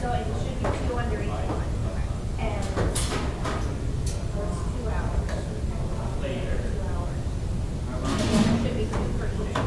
So it should be 2 under each one. And it's 2 hours. Later. 2 hours. It should be 2 per each.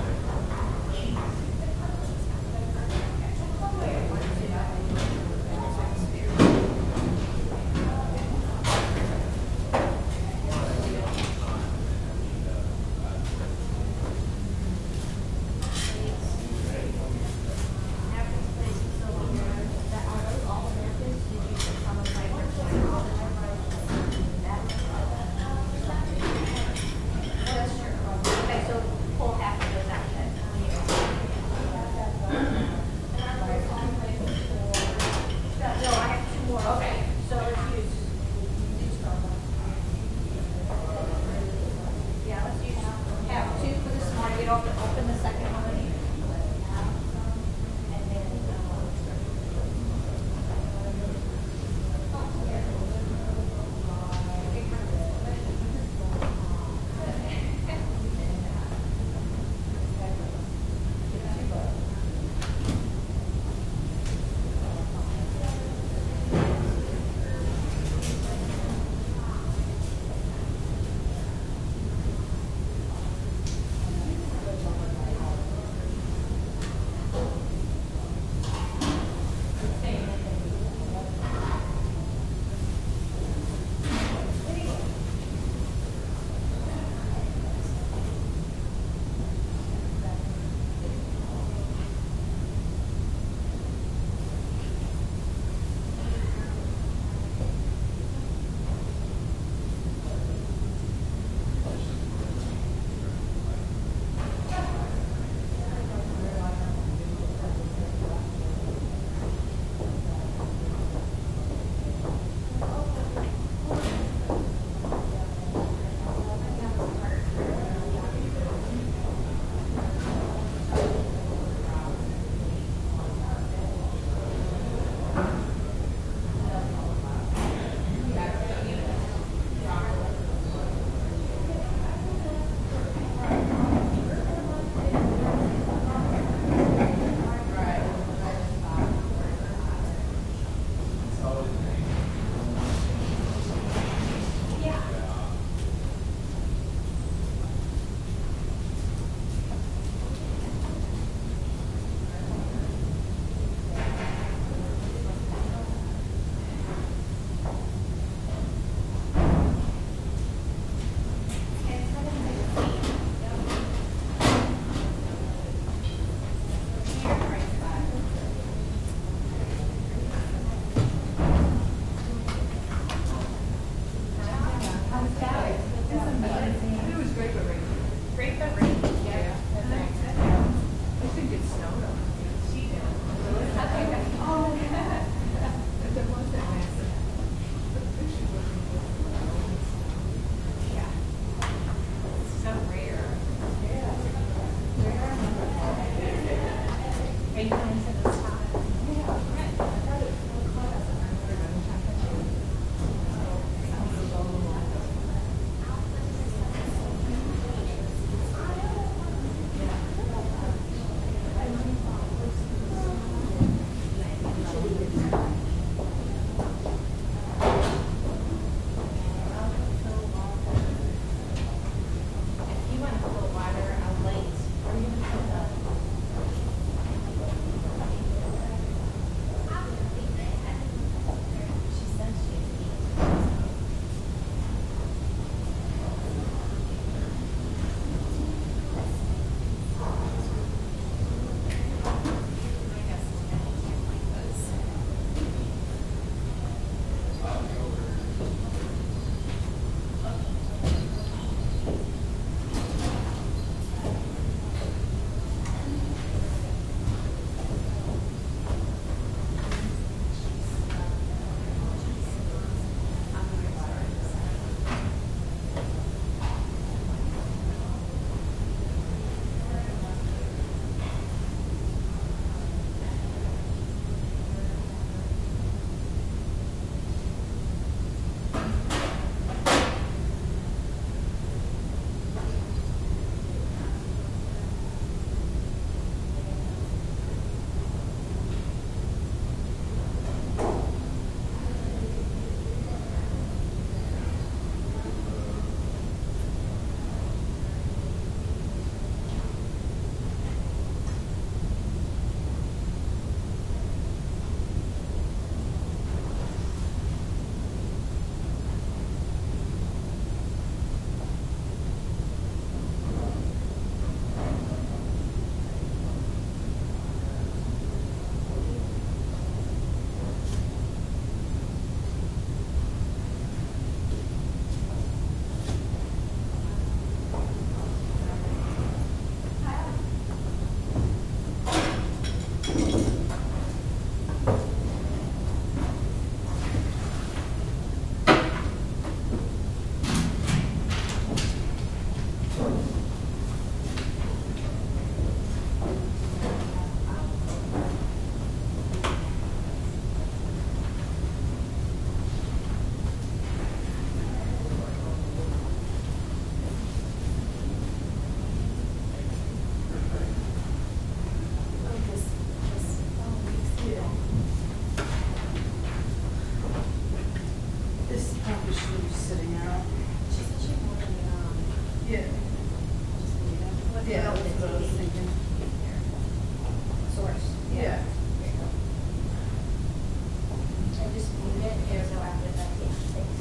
there, so after that, yeah, thanks.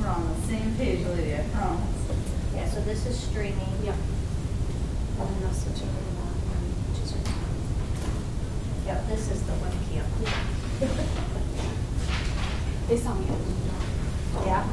We're on the same page, Lydia, I promise. Yeah, so this is streaming. Yeah. And then I'll switch over to that one, which is your Yep, this is the webcam. They saw me. Yeah.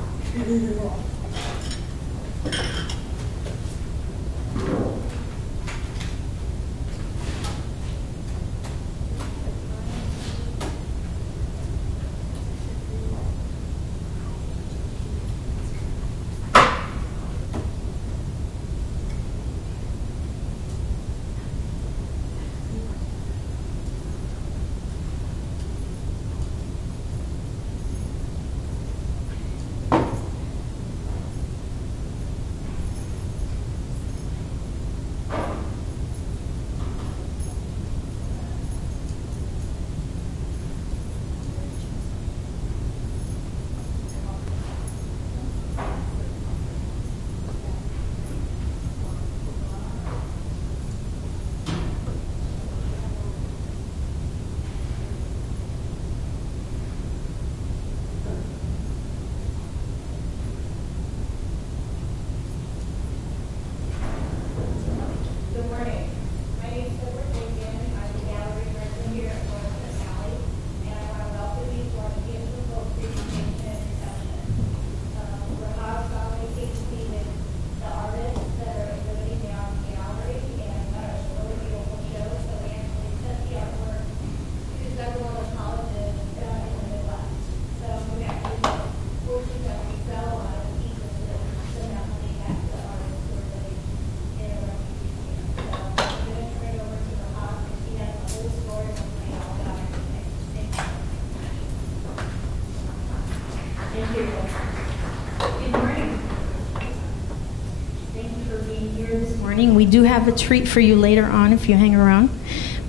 We do have a treat for you later on if you hang around.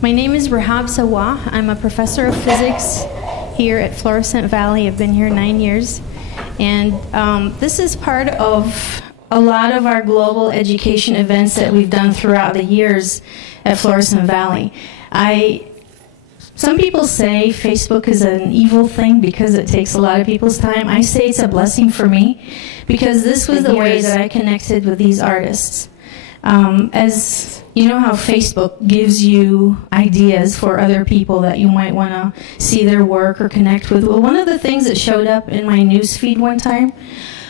My name is Rahab Sawa. I'm a professor of physics here at Florissant Valley. I've been here 9 years. And this is part of a lot of our global education events that we've done throughout the years at Florissant Valley. Some people say Facebook is an evil thing because it takes a lot of people's time. I say it's a blessing for me because this was the way that I connected with these artists. As you know how Facebook gives you ideas for other people that you might want to see their work or connect with. Well, one of the things that showed up in my news feed one time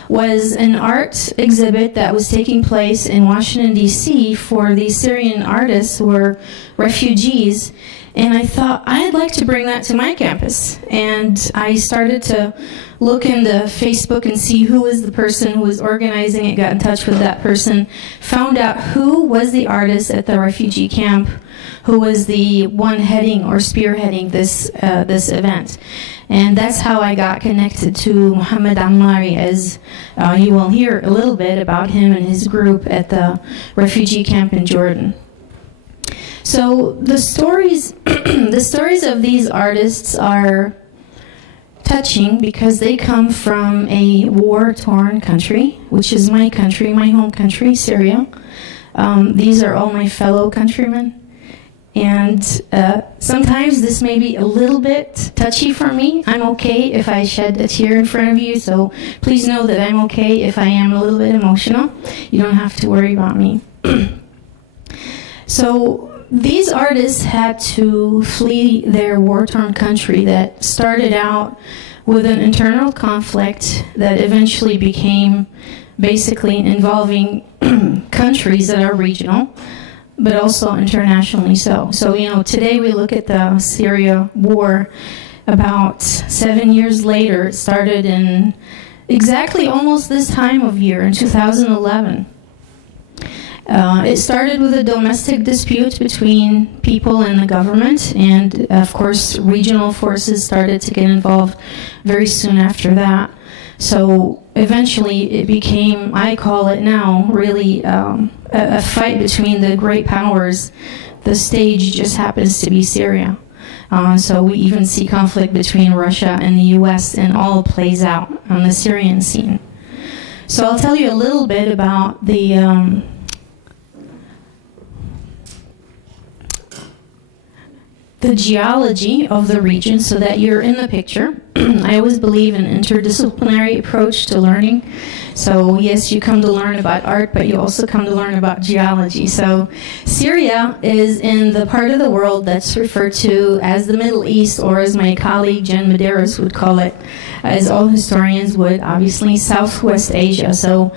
was an art exhibit that was taking place in Washington, D.C. for these Syrian artists who were refugees. And I thought, I'd like to bring that to my campus. And I started to look into Facebook and see who was the person who was organizing it, got in touch with that person, found out who was the artist at the refugee camp, who was the one heading or spearheading this event. And that's how I got connected to Muhammad Ammari, as you will hear a little bit about him and his group at the refugee camp in Jordan. So the stories, the stories of these artists are touching because they come from a war-torn country, which is my country, my home country, Syria. These are all my fellow countrymen. And sometimes this may be a little bit touchy for me. I'm okay if I shed a tear in front of you, so please know that I'm okay if I am a little bit emotional. You don't have to worry about me. So these artists had to flee their war-torn country that started out with an internal conflict that eventually became basically involving countries that are regional, but also internationally so. So, you know, today we look at the Syria war. About 7 years later, it started in exactly almost this time of year, in 2011. It started with a domestic dispute between people and the government, and of course regional forces started to get involved very soon after that. So eventually it became, I call it now, really a fight between the great powers. The stage just happens to be Syria. So we even see conflict between Russia and the US, and all plays out on the Syrian scene. So I'll tell you a little bit about the the geology of the region so that you're in the picture. I always believe in interdisciplinary approach to learning. So yes, you come to learn about art, but you also come to learn about geology. So Syria is in the part of the world that's referred to as the Middle East, or as my colleague Jen Medeiros would call it, as all historians would, obviously, Southwest Asia. So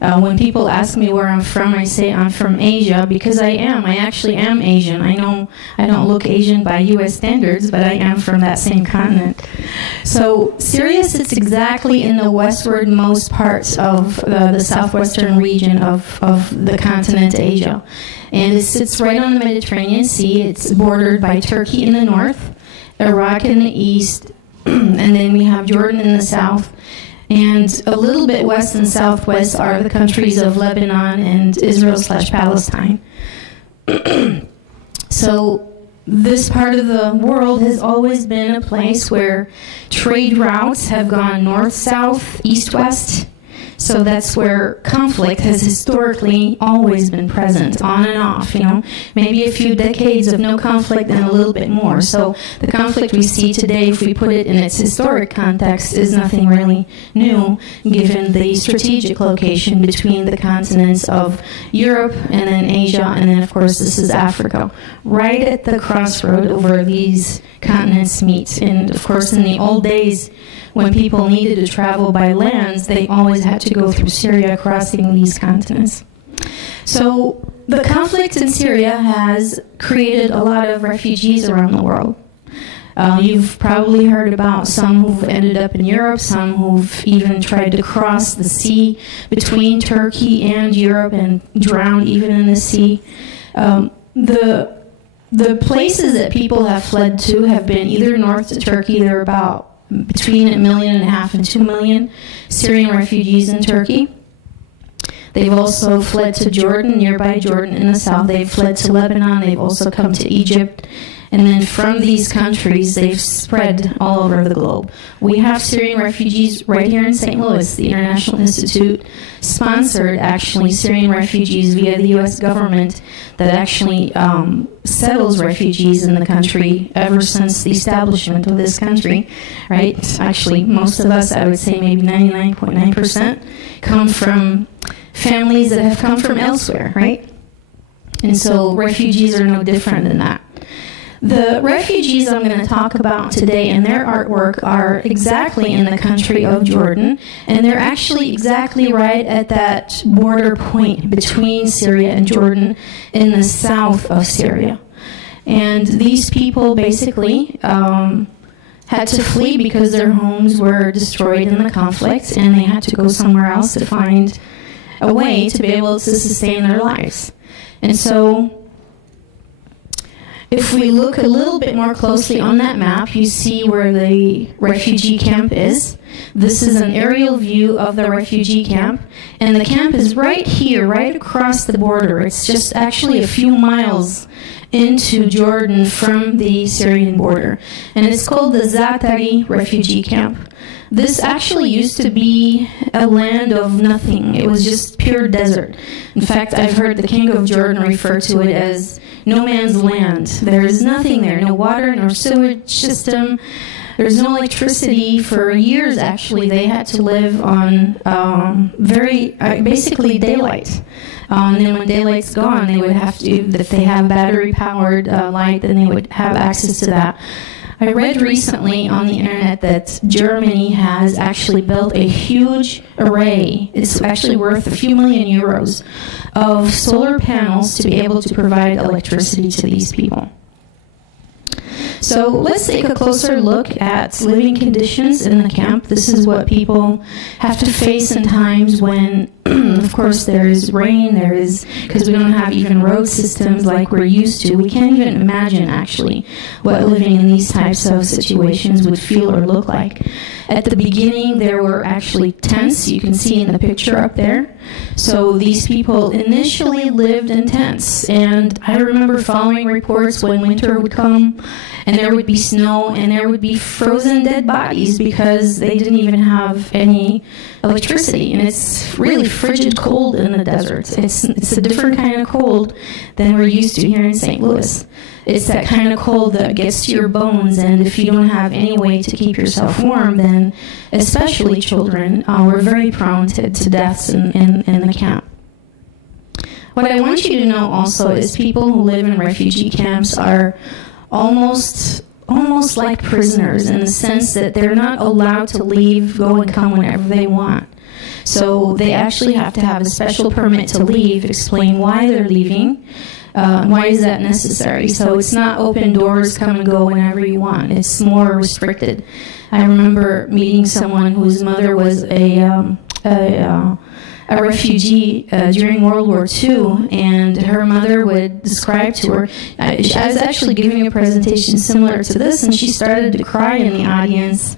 when people ask me where I'm from, I say I'm from Asia, because I am. I actually am Asian. I know I don't look Asian by U.S. standards, but I am from that same continent. So Syria sits exactly in the westwardmost parts of the southwestern region of the continent Asia. And it sits right on the Mediterranean Sea. It's bordered by Turkey in the north, Iraq in the east, and then we have Jordan in the south. And a little bit west and southwest are the countries of Lebanon and Israel/Palestine. So this part of the world has always been a place where trade routes have gone north-south, east-west. So that's where conflict has historically always been present, on and off, you know. Maybe a few decades of no conflict and a little bit more. So the conflict we see today, if we put it in its historic context, is nothing really new, given the strategic location between the continents of Europe and then Asia, and then, of course, this is Africa. Right at the crossroad where these continents meet. And, of course, in the old days, when people needed to travel by lands, they always had to go through Syria, crossing these continents. So the conflict in Syria has created a lot of refugees around the world. You've probably heard about some who've ended up in Europe, some who've even tried to cross the sea between Turkey and Europe and drowned even in the sea. The places that people have fled to have been either north to Turkey. There are about between 1.5 million and 2 million Syrian refugees in Turkey. They've also fled to Jordan, nearby Jordan in the south. They've fled to Lebanon. They've also come to Egypt. And then from these countries, they've spread all over the globe. We have Syrian refugees right here in St. Louis. The International Institute sponsored, actually, Syrian refugees via the U.S. government that actually settles refugees in the country ever since the establishment of this country, right? Actually, most of us, I would say maybe 99.9%, come from families that have come from elsewhere, right? And so refugees are no different than that. The refugees I'm going to talk about today and their artwork are exactly in the country of Jordan, and they're actually exactly right at that border point between Syria and Jordan in the south of Syria. And these people basically had to flee because their homes were destroyed in the conflict, and they had to go somewhere else to find a way to be able to sustain their lives. And so if we look a little bit more closely on that map, you see where the refugee camp is. This is an aerial view of the refugee camp, and the camp is right here, right across the border. It's just actually a few miles into Jordan from the Syrian border, and it's called the Zatari refugee camp. This actually used to be a land of nothing. It was just pure desert. In fact, I've heard the king of Jordan refer to it as no man's land. There is nothing there, no water, no sewage system. There's no electricity. For years, actually, they had to live on basically daylight. And then when daylight's gone, they would have to, if they have battery-powered light, then they would have access to that. I read recently on the internet that Germany has actually built a huge array. It's actually worth a few million euros of solar panels to be able to provide electricity to these people. So let's take a closer look at living conditions in the camp. This is what people have to face in times when, of course, there is rain, because we don't have even road systems like we're used to. We can't even imagine, actually, what living in these types of situations would feel or look like. At the beginning, there were actually tents. You can see in the picture up there. So these people initially lived in tents. And I remember following reports when winter would come, and there would be snow, and there would be frozen dead bodies because they didn't even have any electricity. And it's really frigid cold in the desert. It's a different kind of cold than we're used to here in St. Louis. It's that kind of cold that gets to your bones, and if you don't have any way to keep yourself warm, then especially children were very prone to deaths in the camp. What I want you to know also is people who live in refugee camps are almost like prisoners, in the sense that they're not allowed to leave, go and come whenever they want. So they actually have to have a special permit to leave, explain why they're leaving, why is that necessary. So it's not open doors, come and go whenever you want. It's more restricted. I remember meeting someone whose mother was a refugee during World War II, and her mother would describe to her, I was actually giving a presentation similar to this, and she started to cry in the audience.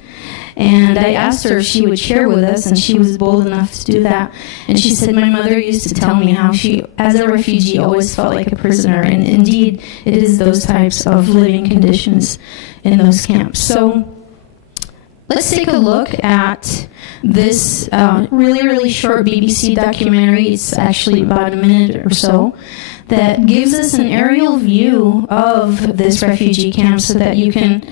And I asked her if she would share with us, and she was bold enough to do that. And she said, my mother used to tell me how she, as a refugee, always felt like a prisoner. And indeed, it is those types of living conditions in those camps. So let's take a look at this really short BBC documentary. It's actually about a minute or so, that gives us an aerial view of this refugee camp so that you can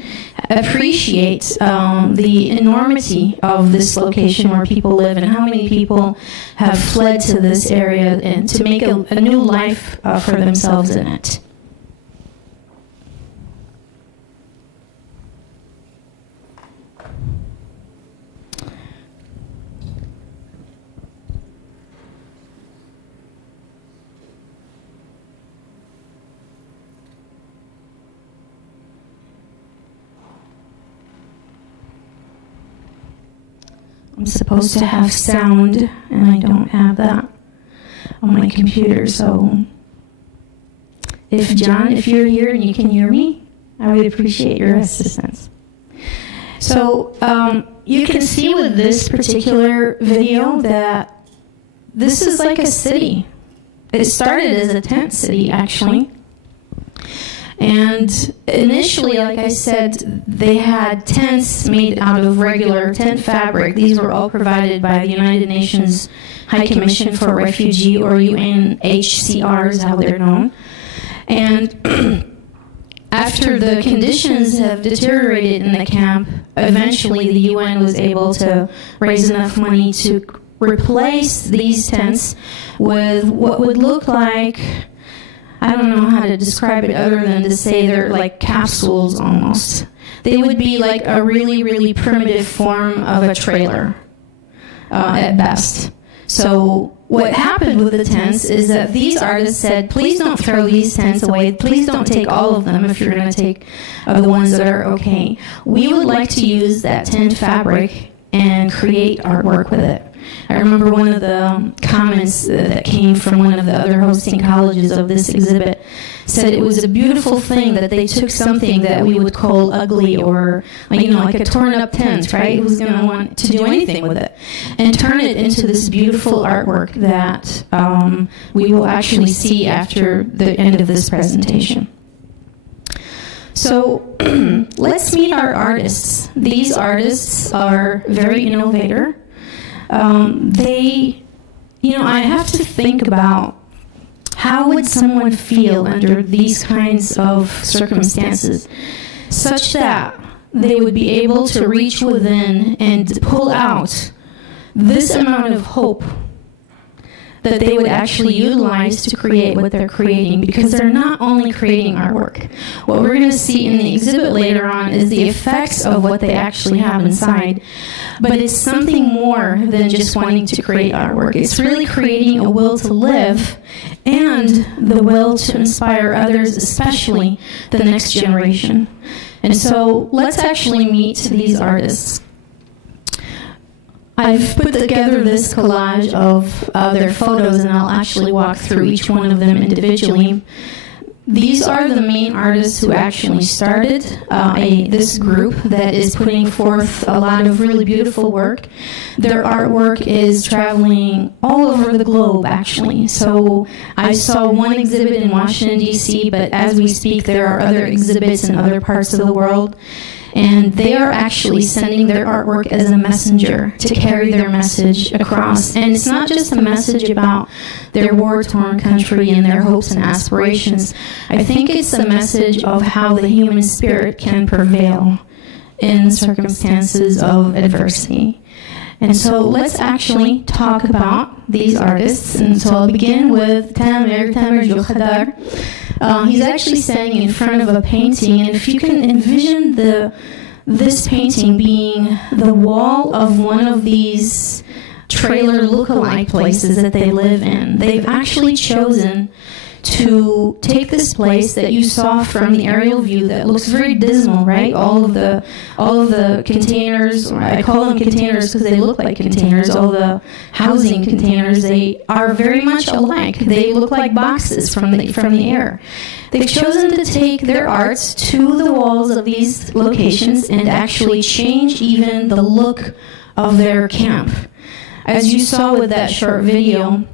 appreciate the enormity of this location where people live and how many people have fled to this area and to make a new life for themselves in it. I'm supposed to have sound, and I don't have that on my computer, so if John, if you're here and you can hear me, I would appreciate your assistance. So you can see with this particular video that this is like a city. It started as a tent city, actually. And initially, like I said, they had tents made out of regular tent fabric. These were all provided by the United Nations High Commission for Refugee, or UNHCR is how they're known. And after the conditions have deteriorated in the camp, eventually the UN was able to raise enough money to replace these tents with what would look like, I don't know how to describe it other than to say they're like capsules almost. They would be like a really primitive form of a trailer at best. So what happened with the tents is that these artists said, please don't throw these tents away. Please don't take all of them if you're going to take the ones that are okay. We would like to use that tent fabric and create artwork with it. I remember one of the comments that came from one of the other hosting colleges of this exhibit said it was a beautiful thing that they took something that we would call ugly or, like a torn up tent, right? Who's going to want to do anything with it? And turn it into this beautiful artwork that we will actually see after the end of this presentation. So let's meet our artists. These artists are very innovative. I have to think about how would someone feel under these kinds of circumstances such that they would be able to reach within and pull out this amount of hope that they would actually utilize to create what they're creating, because they're not only creating artwork. What we're going to see in the exhibit later on is the effects of what they actually have inside, but it's something more than just wanting to create artwork. It's really creating a will to live and the will to inspire others, especially the next generation. And so let's actually meet these artists. I've put together this collage of their photos, and I'll actually walk through each one of them individually. These are the main artists who actually started this group that is putting forth a lot of really beautiful work. Their artwork is traveling all over the globe, actually. So I saw one exhibit in Washington, D.C., but as we speak, there are other exhibits in other parts of the world. And they are actually sending their artwork as a messenger to carry their message across. And it's not just a message about their war-torn country and their hopes and aspirations. I think it's a message of how the human spirit can prevail in circumstances of adversity. And so let's actually talk about these artists. And so I'll begin with Tamer Jokhadar. He's actually standing in front of a painting, and if you can envision this painting being the wall of one of these trailer look-alike places that they live in, they've actually chosen to take this place that you saw from the aerial view that looks very dismal, right? All of the containers, or I call them containers because they look like containers, all the housing containers, they are very much alike. They look like boxes from the air. They've chosen to take their arts to the walls of these locations and actually change even the look of their camp. As you saw with that short video,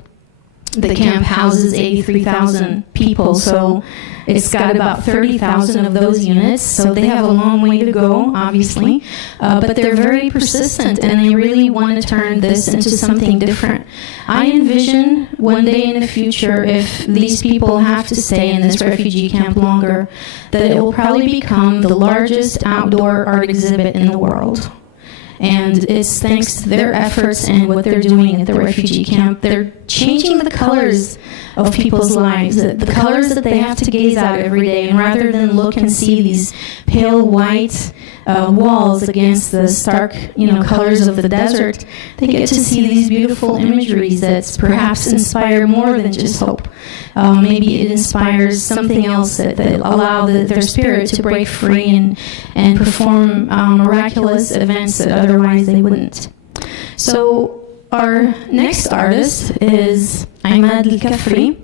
the camp houses 83,000 people, so it's got about 30,000 of those units, so they have a long way to go, obviously, but they're very persistent, and they really want to turn this into something different. I envision one day in the future, if these people have to stay in this refugee camp longer, that it will probably become the largest outdoor art exhibit in the world. And it's thanks to their efforts and what they're doing at the refugee camp. They're changing the colors of people's lives, the colors that they have to gaze out every day. And rather than look and see these pale white walls against the stark, colors of the desert, they get to see these beautiful imageries that perhaps inspire more than just hope. Maybe it inspires something else that allow their spirit to break free and perform miraculous events that otherwise they wouldn't. So our next artist is Ahmed Al-Kafri.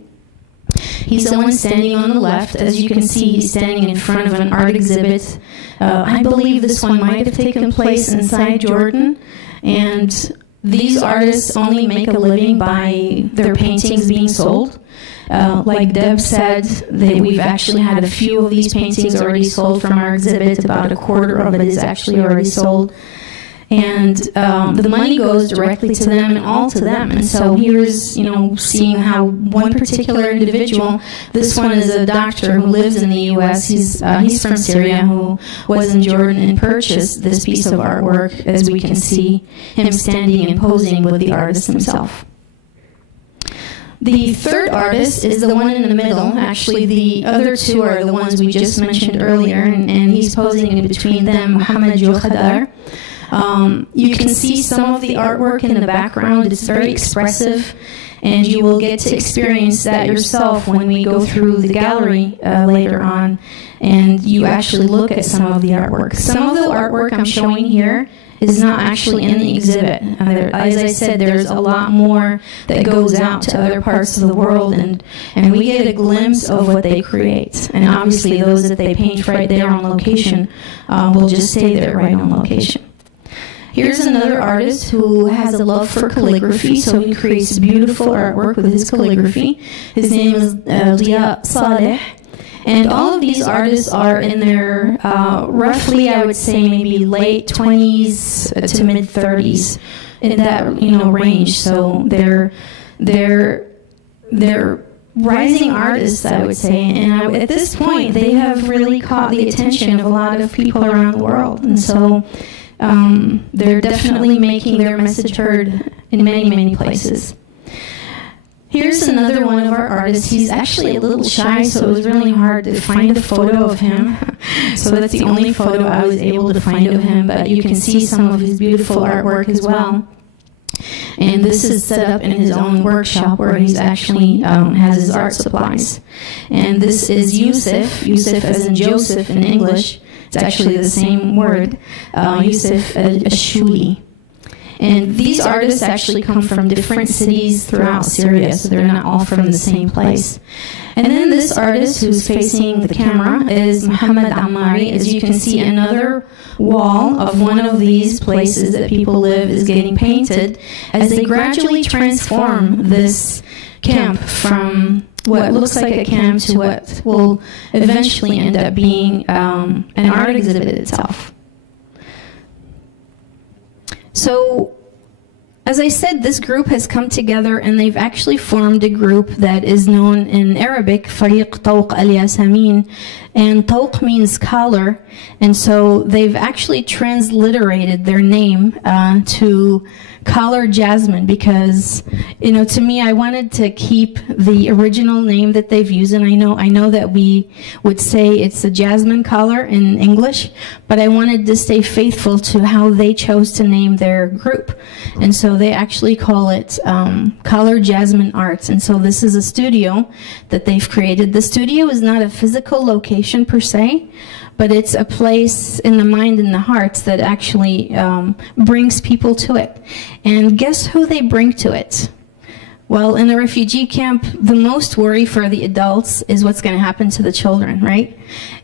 He's the one standing on the left. As you can see, he's standing in front of an art exhibit. I believe this one might have taken place inside Jordan. And these artists only make a living by their paintings being sold. Like Deb said, we've actually had a few of these paintings already sold from our exhibit. About a quarter of it is actually already sold. And the money goes directly to them and all to them. And so here's, seeing how one particular individual, this one is a doctor who lives in the U.S. He's from Syria, who was in Jordan and purchased this piece of artwork, as we can see him standing and posing with the artist himself. The third artist is the one in the middle. Actually, the other two are the ones we just mentioned earlier, and he's posing in between them, Mohamed Jokhadar. You can see some of the artwork in the background. It's very expressive, and you will get to experience that yourself when we go through the gallery later on, and you actually look at some of the artwork. Some of the artwork I'm showing here is not actually in the exhibit. As I said, there's a lot more that goes out to other parts of the world, and we get a glimpse of what they create. And obviously those that they paint right there on location will just stay there right on location. Here's another artist who has a love for calligraphy, so he creates beautiful artwork with his calligraphy. His name is Lia Saleh. And all of these artists are in their roughly, I would say, maybe late 20s to mid 30s, in that range. So they're rising artists, I would say. And at this point, they have really caught the attention of a lot of people around the world. And so they're definitely making their message heard in many, many places. Here's another one of our artists. He's actually a little shy, so it was really hard to find a photo of him. So that's the only photo I was able to find of him, but you can see some of his beautiful artwork as well. And this is set up in his own workshop where he's actually has his art supplies. And this is Yusuf as in Joseph in English. It's actually the same word, Yusuf Ashuli. And these artists actually come from different cities throughout Syria, so they're not all from the same place. And then this artist who's facing the camera is Mohamed Ammari. As you can see, another wall of one of these places that people live is getting painted as they gradually transform this camp from what looks like a camp to what will eventually end up being an art exhibit itself. So, as I said, this group has come together and they've actually formed a group that is known in Arabic, Fariq Tawq al-Yasamin, and Tawq means collar, and so they've actually transliterated their name to Collar Jasmine because, you know, to me, I wanted to keep the original name that they've used, and I know that we would say it's a jasmine collar in English, but I wanted to stay faithful to how they chose to name their group, and so they actually call it Collar Jasmine Arts, and so this is a studio that they've created. The studio is not a physical location per se, but it's a place in the mind and the heart that actually brings people to it. And guess who they bring to it? Well, in a refugee camp, the most worry for the adults is what's going to happen to the children, right?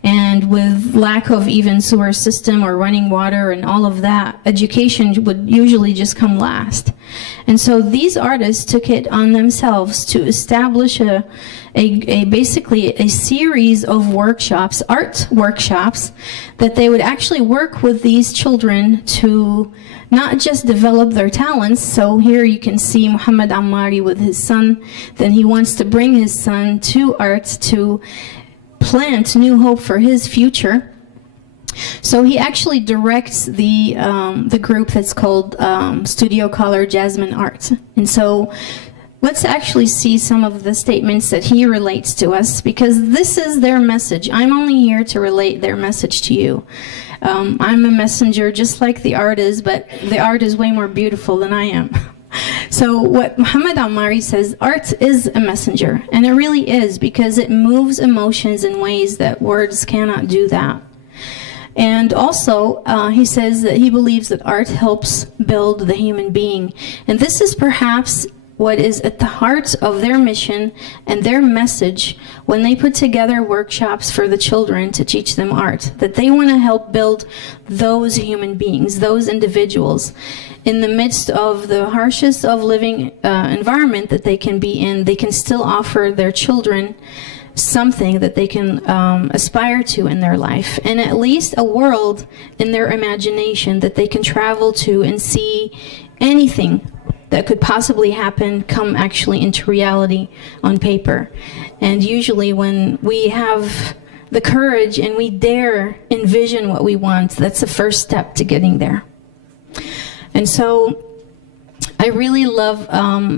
And with lack of even sewer system or running water and all of that, education would usually just come last. And so these artists took it on themselves to establish basically a series of workshops, art workshops, that they would actually work with these children to not just develop their talents. So here you can see Muhammad Ammari with his son. Then he wants to bring his son to art to plant new hope for his future. So he actually directs the group that's called Studio Collar Jasmine Art. And so let's actually see some of the statements that he relates to us, because this is their message. I'm only here to relate their message to you. I'm a messenger just like the art is, but the art is way more beautiful than I am. So what Muhammad Ammari says, art is a messenger, and it really is, because it moves emotions in ways that words cannot do that. And also, he says that he believes that art helps build the human being. And this is perhaps what is at the heart of their mission and their message when they put together workshops for the children to teach them art, that they want to help build those human beings, those individuals. In the midst of the harshest of living environment that they can be in, they can still offer their children something that they can aspire to in their life, and at least a world in their imagination that they can travel to and see anything that could possibly happen come actually into reality on paper. And usually when we have the courage and we dare envision what we want, that's the first step to getting there. And so I really love,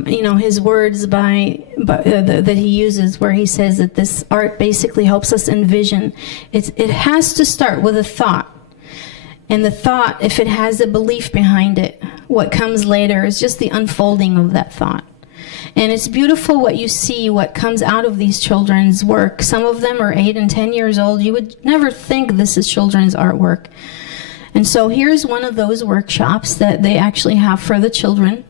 you know, his words that he uses, where he says that this art basically helps us envision. It has to start with a thought. And the thought, if it has a belief behind it, what comes later is just the unfolding of that thought. And it's beautiful what you see, what comes out of these children's work. Some of them are 8 and 10 years old. You would never think this is children's artwork. And so here's one of those workshops that they actually have for the children.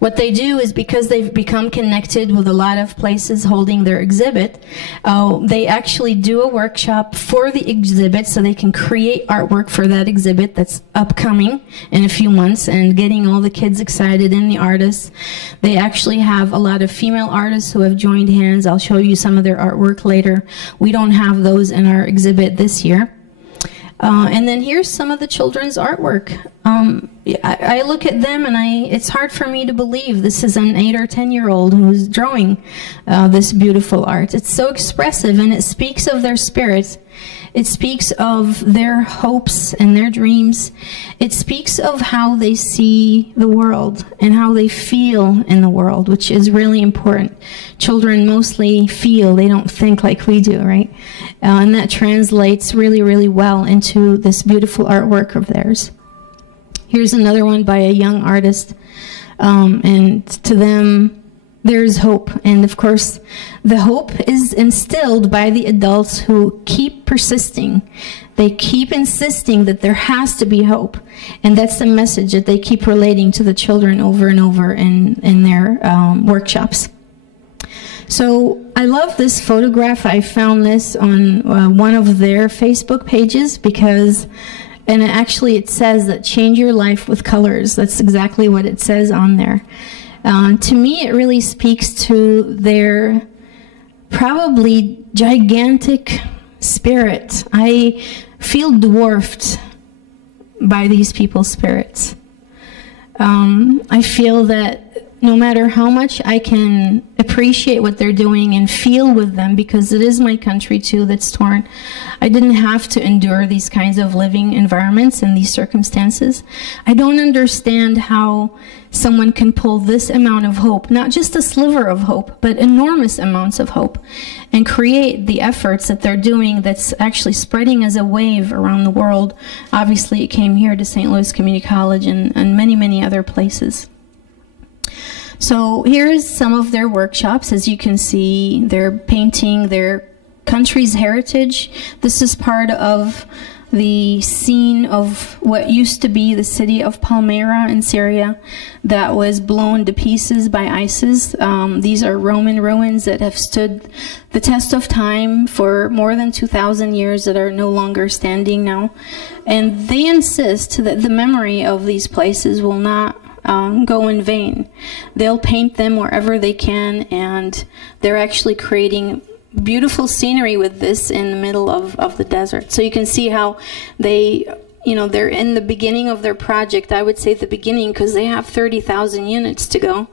What they do is, because they've become connected with a lot of places holding their exhibit, they actually do a workshop for the exhibit so they can create artwork for that exhibit that's upcoming in a few months, and getting all the kids excited and the artists. They actually have a lot of female artists who have joined hands. I'll show you some of their artwork later. We don't have those in our exhibit this year. And then here's some of the children's artwork. I look at them and it's hard for me to believe this is an 8 or 10-year-old who's drawing this beautiful art. It's so expressive, and it speaks of their spirit. It speaks of their hopes and their dreams. It speaks of how they see the world and how they feel in the world, which is really important. Children mostly feel, they don't think like we do, right? And that translates really, really well into this beautiful artwork of theirs. Here's another one by a young artist, and to them, there's hope. And of course, the hope is instilled by the adults who keep persisting. They keep insisting that there has to be hope. And that's the message that they keep relating to the children over and over in their workshops. So I love this photograph. I found this on one of their Facebook pages because, and actually it says that change your life with colors. That's exactly what it says on there. To me, it really speaks to their probably gigantic spirit. I feel dwarfed by these people's spirits. I feel that no matter how much I can appreciate what they're doing and feel with them, because it is my country too that's torn, I didn't have to endure these kinds of living environments and these circumstances. I don't understand how someone can pull this amount of hope, not just a sliver of hope, but enormous amounts of hope, and create the efforts that they're doing that's actually spreading as a wave around the world. Obviously, it came here to St. Louis Community College and many, many other places. So here's some of their workshops. As you can see, they're painting their country's heritage. This is part of the scene of what used to be the city of Palmyra in Syria that was blown to pieces by ISIS. These are Roman ruins that have stood the test of time for more than 2,000 years, that are no longer standing now. And they insist that the memory of these places will not go in vain. They'll paint them wherever they can, and they're actually creating beautiful scenery with this in the middle of the desert. So you can see how they, they're in the beginning of their project. I would say the beginning, because they have 30,000 units to go.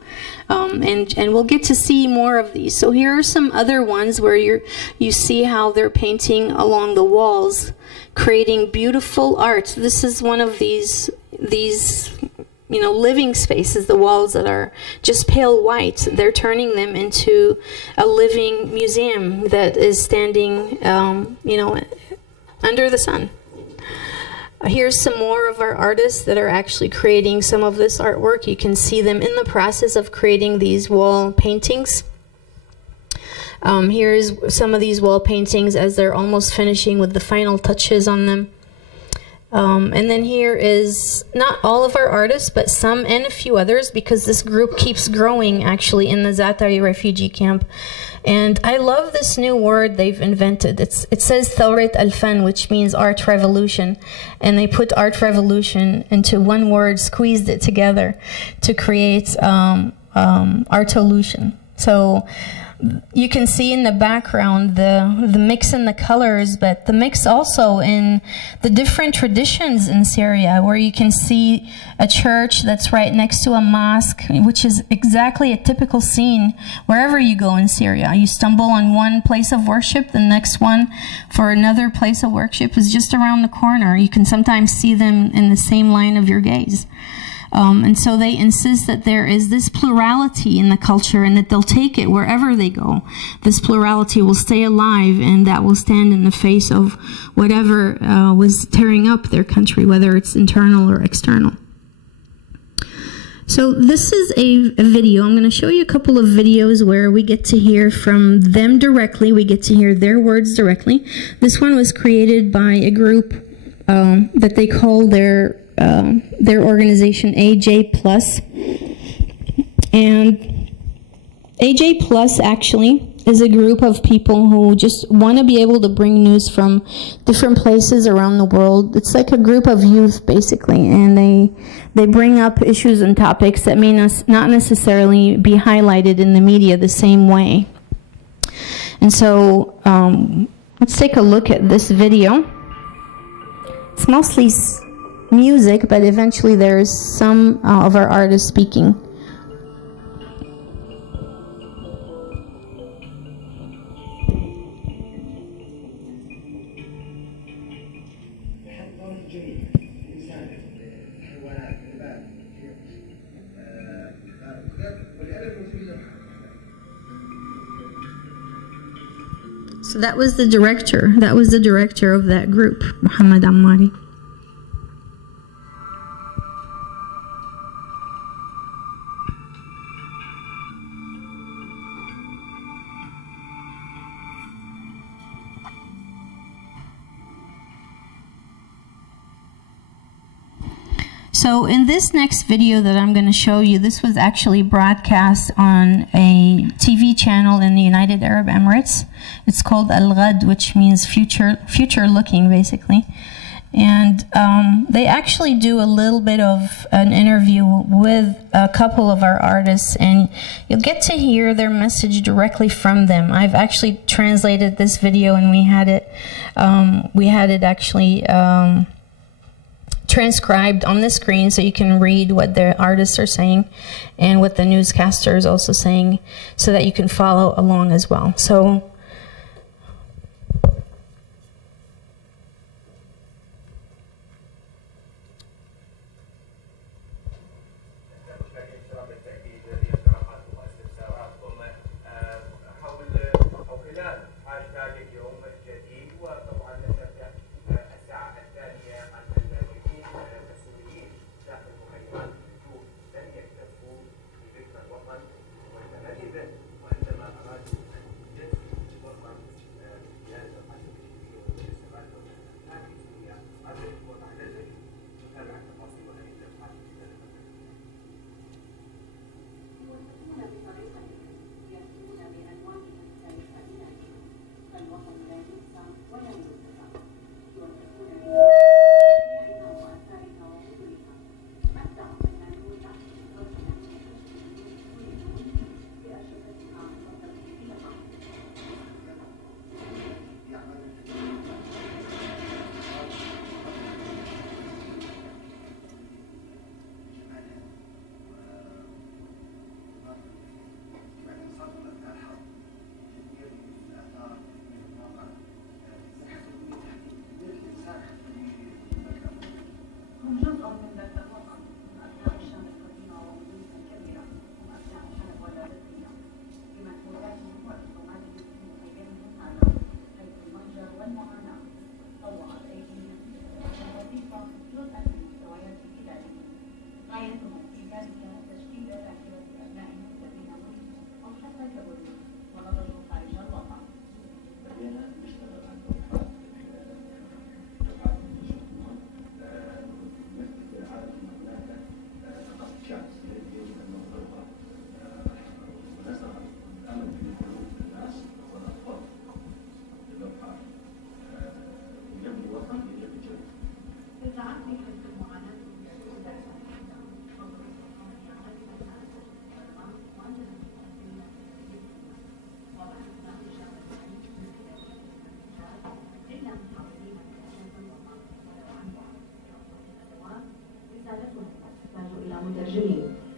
And we'll get to see more of these. So here are some other ones where you see how they're painting along the walls, creating beautiful art. This is one of these living spaces, the walls that are just pale white. They're turning them into a living museum that is standing, under the sun. Here's some more of our artists that are actually creating some of this artwork. You can see them in the process of creating these wall paintings. Here's some of these wall paintings as they're almost finishing with the final touches on them. And then here is not all of our artists, but some and a few others, because this group keeps growing actually in the Zatari refugee camp. And I love this new word they've invented. It says Thawrat al-Fan, which means art revolution. And they put art revolution into one word, squeezed it together to create artolution. So you can see in the background the mix in the colors, but the mix also in the different traditions in Syria, where you can see a church that's right next to a mosque, which is exactly a typical scene wherever you go in Syria. You stumble on one place of worship, the next one for another place of worship is just around the corner. You can sometimes see them in the same line of your gaze. And so they insist that there is this plurality in the culture, and that they'll take it wherever they go. This plurality will stay alive, and that will stand in the face of whatever was tearing up their country, whether it's internal or external. So this is a video. I'm going to show you a couple of videos where we get to hear from them directly. We get to hear their words directly. This one was created by a group that they call their organization AJ Plus. And AJ Plus actually is a group of people who just want to be able to bring news from different places around the world. It's like a group of youth, basically, and they bring up issues and topics that may not necessarily be highlighted in the media the same way. And so let's take a look at this video. It's mostly music, but eventually there's some of our artists speaking. So that was the director. That was the director of that group, Muhammad Ammari. So in this next video that I'm going to show you, this was actually broadcast on a TV channel in the United Arab Emirates. It's called Al-Ghad, which means future looking, basically. And they actually do a little bit of an interview with a couple of our artists, and you'll get to hear their message directly from them. I've actually translated this video, and we had it actually transcribed on the screen so you can read what the artists are saying and what the newscaster is also saying so that you can follow along as well. So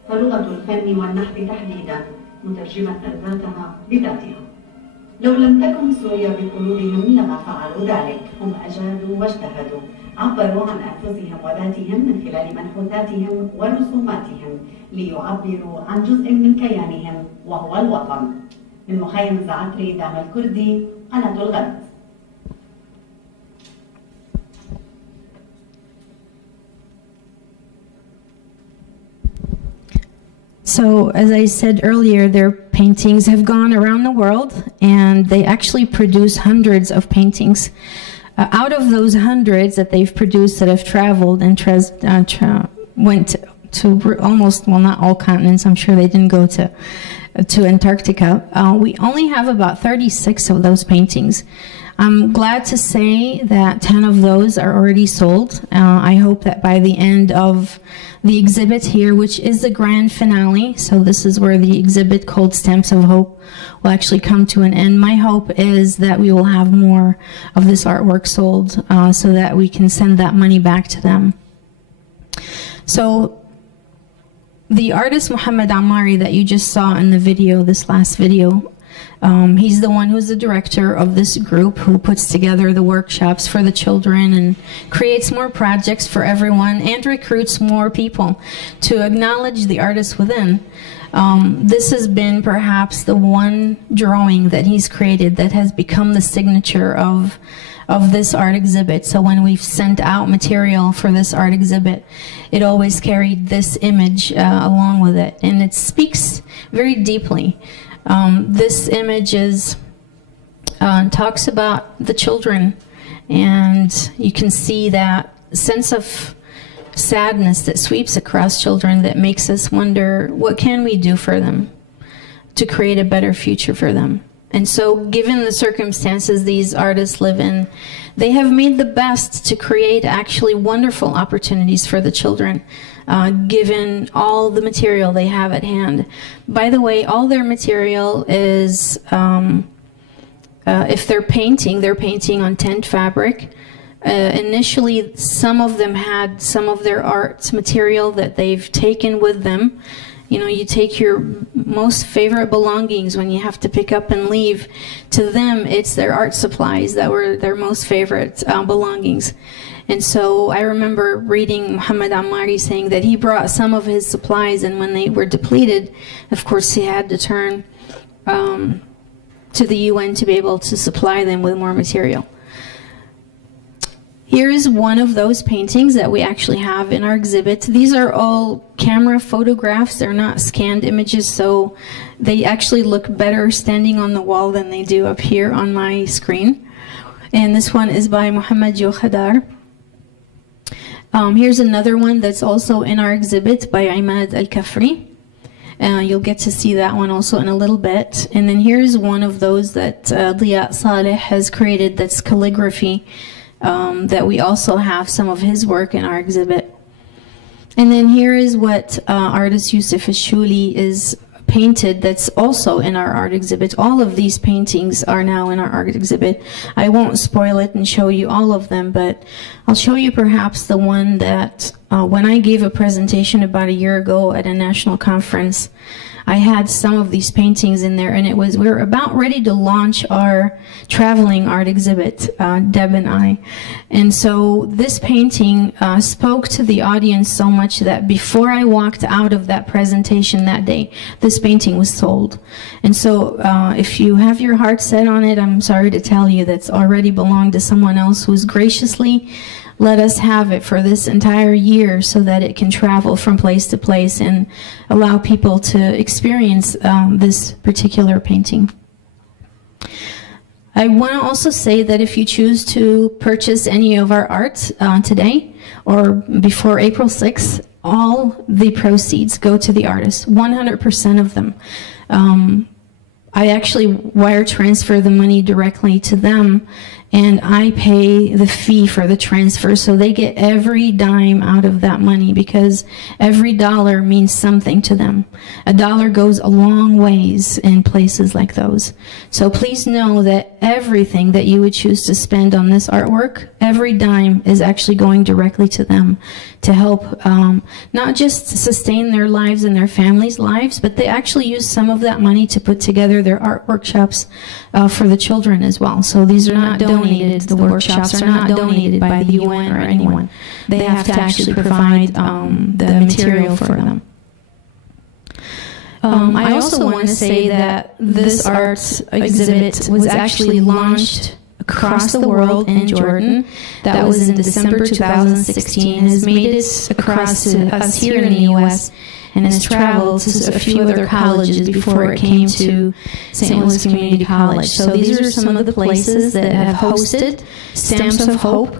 فلغة الفن والنحت تحديدا مترجمة ذاتها بذاتها. لو لم تكن سوريا بقلوبهم لما فعلوا ذلك. هم أجادوا واجتهدوا، عبروا عن أنفسهم وذاتهم من خلال منحوتاتهم ورسوماتهم ليعبروا عن جزء من كيانهم وهو الوطن. من مخيم الزعتري دام الكردي، قناة الغد. So, as I said earlier, their paintings have gone around the world, and they actually produce hundreds of paintings. Out of those hundreds that they've produced that have traveled and went to almost, well, not all continents, I'm sure they didn't go to Antarctica, we only have about 36 of those paintings. I'm glad to say that 10 of those are already sold. I hope that by the end of the exhibit here, which is the grand finale, so this is where the exhibit called Stamps of Hope will actually come to an end. My hope is that we will have more of this artwork sold so that we can send that money back to them. So the artist Muhammad Amari that you just saw in the video, this last video, he's the one who's the director of this group who puts together the workshops for the children and creates more projects for everyone and recruits more people to acknowledge the artists within. This has been perhaps the one drawing that he's created that has become the signature of this art exhibit. So when we've sent out material for this art exhibit, it always carried this image along with it, and it speaks very deeply. This image talks about the children, and you can see that sense of sadness that sweeps across children that makes us wonder, what can we do for them to create a better future for them? And so given the circumstances these artists live in, they have made the best to create actually wonderful opportunities for the children, given all the material they have at hand. By the way, all their material is, if they're painting on tent fabric. Initially, some of them had some of their art material that they've taken with them. You know, you take your most favorite belongings when you have to pick up and leave. To them, it's their art supplies that were their most favorite belongings. And so I remember reading Muhammad Ammari saying that he brought some of his supplies, and when they were depleted, of course, he had to turn to the UN to be able to supply them with more material. Here's one of those paintings that we actually have in our exhibit. These are all camera photographs. They're not scanned images, so they actually look better standing on the wall than they do up here on my screen. And this one is by Muhammad Khadar. Here's another one that's also in our exhibit by Imad Al-Kafri. You'll get to see that one also in a little bit. And then here's one of those that Diya Saleh has created, that's calligraphy, that we also have some of his work in our exhibit. And then here is what artist Yusuf Ashuli is painted, that's also in our art exhibit. All of these paintings are now in our art exhibit. I won't spoil it and show you all of them, but I'll show you perhaps the one that when I gave a presentation about a year ago at a national conference, I had some of these paintings in there, and we were about ready to launch our traveling art exhibit, Deb and I. And so this painting spoke to the audience so much that before I walked out of that presentation that day, this painting was sold. And so if you have your heart set on it, I'm sorry to tell you that's already belonged to someone else who's graciously let us have it for this entire year so that it can travel from place to place and allow people to experience this particular painting. I want to also say that if you choose to purchase any of our art today or before April 6th, all the proceeds go to the artist, 100% of them. I actually wire transfer the money directly to them, and I pay the fee for the transfer, so they get every dime out of that money because every dollar means something to them. A dollar goes a long ways in places like those. So please know that everything that you would choose to spend on this artwork, every dime is actually going directly to them to help not just sustain their lives and their families' lives, but they actually use some of that money to put together their art workshops for the children as well. So these are not donated, the workshops are not donated by the UN or anyone. They have to actually provide the material for them. I also want to say that this art exhibit was actually launched across the world in Jordan. That was in December 2016, and has made it across to us here in the U.S. and has traveled to a few other colleges before it came to St. Louis Community College. So these are some of the places that have hosted Stamps of Hope,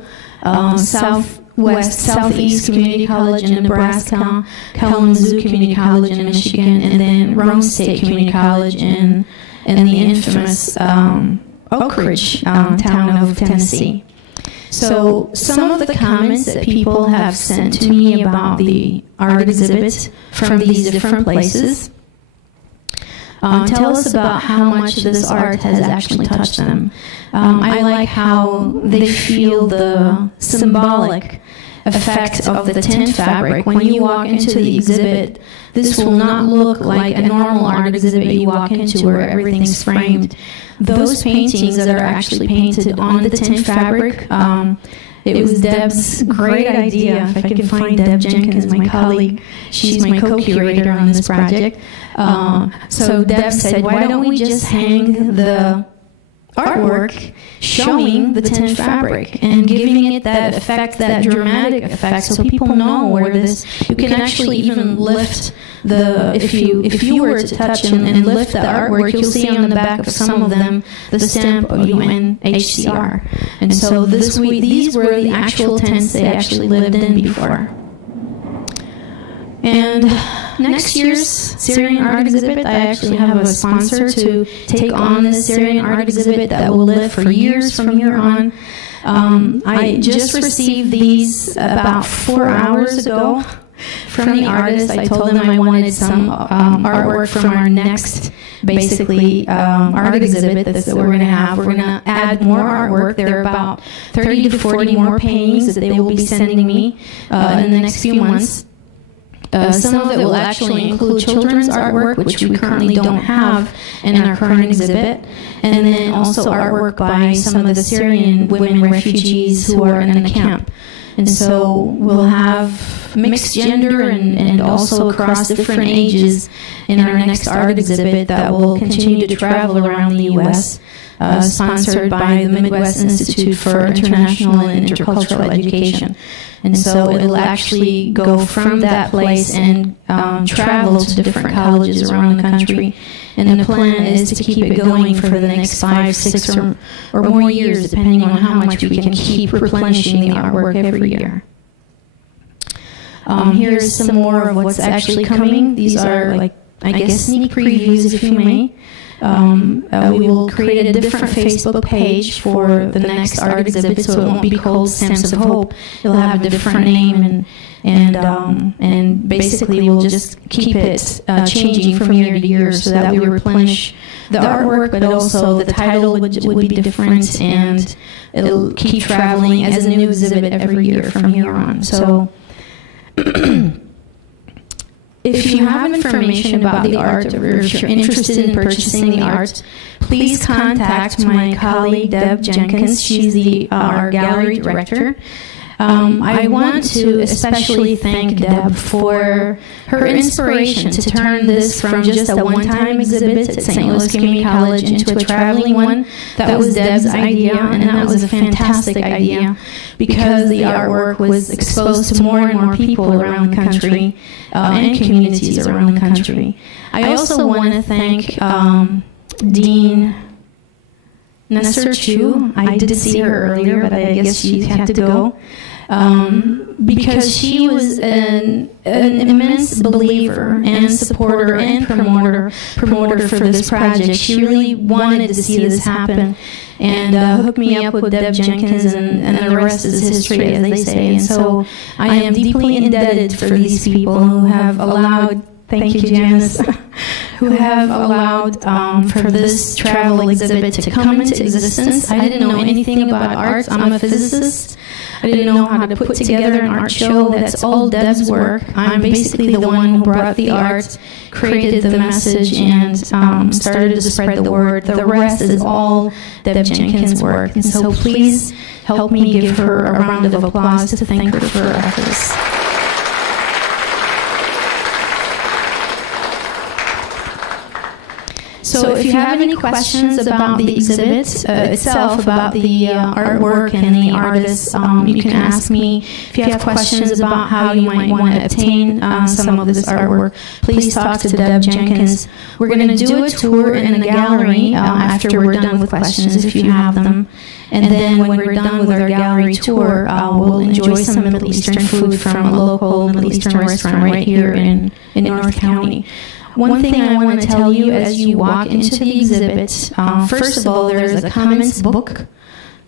Southeast Community College in Nebraska, Kalamazoo Community College in Michigan, and then Rome State Community College in the infamous Oak Ridge town of Tennessee. So some of the comments that people have sent to me about the art exhibit from these different places tell us about how much this art has actually touched them. I like how they feel the symbolic effect of the tent fabric. When you walk into the exhibit, this will not look like a normal art exhibit you walk into where everything's framed. Those paintings that are actually painted on the tent fabric, it was Deb's great idea. If I can find Deb Jenkins, my colleague, she's my co-curator on this project. So Deb said, why don't we just hang the artwork showing the tent fabric and giving it that effect, that dramatic effect, so people know where this, you can actually even lift the, if you were to touch and lift the artwork, you'll see on the back of some of them the stamp of UNHCR. And so these were the actual tents they actually lived in before. And next year's Syrian art exhibit, I actually have a sponsor to take on this Syrian art exhibit that will live for years from here on. I just received these about 4 hours ago from the artist. I told them I wanted some artwork from our next basically art exhibit that we're going to have. We're going to add more artwork. There are about 30 to 40 more paintings that they will be sending me in the next few months. Some of it will actually include children's artwork, which we currently don't have in our current exhibit, and then also artwork by some of the Syrian women refugees who are in the camp. And so we'll have mixed gender and also across different ages in our next art exhibit that will continue to travel around the U.S., sponsored by the Midwest Institute for International and Intercultural Education. And so it'll actually go from that place and travel to different colleges around the country. And the plan is to keep it going for the next 5, 6, or more years, depending on how much we can keep replenishing the artwork every year. Here's some more of what's actually coming. These are, like, I guess, sneak previews, if you may. We will create a different Facebook page for the next art exhibit, so it won't be called Stamps of Hope. It'll have a different name, and basically we'll just keep it changing from year to year so that we replenish the artwork, but also the title would be different, and it'll keep traveling as a new exhibit every year from here on. So if you have information about the art, or if you're interested in purchasing the art, please contact my colleague Deb Jenkins. She's our gallery director. I want to especially thank Deb for her inspiration to turn this from just a one-time exhibit at St. Louis Community College into a traveling one. That was Deb's idea, and that was a fantastic idea because the artwork was exposed to more and more people around the country and communities around the country. I also want to thank Dean Nestor Chu. I did see her earlier, but I guess she had to go. Because she was an immense believer and supporter and promoter for this project. She really wanted to see this happen and hooked me up with Deb Jenkins, and the rest is history, as they say. And so I am deeply indebted for these people who have allowed, thank you, Janice, who have allowed for this travel exhibit to come into existence. I didn't know anything about art. I'm a physicist. I didn't know how to put together an art show. That's all Deb's work. I'm basically the one who brought the art, created the message, and started to spread the word. The rest is all Deb Jenkins' work. And so please help me give her a round of applause to thank her for her efforts. So if you have any questions about the exhibit itself, about the artwork and the artists, you can ask me. If you have questions about how you might want to obtain some of this artwork, please talk to Deb Jenkins. We're going to do a tour in the gallery after we're done with questions, if you have them. And then when we're done with our gallery tour, we'll enjoy some Middle Eastern food from a local Middle Eastern restaurant right here in North County. One thing I want to tell you as you walk into the exhibit, first of all, there's a comments book.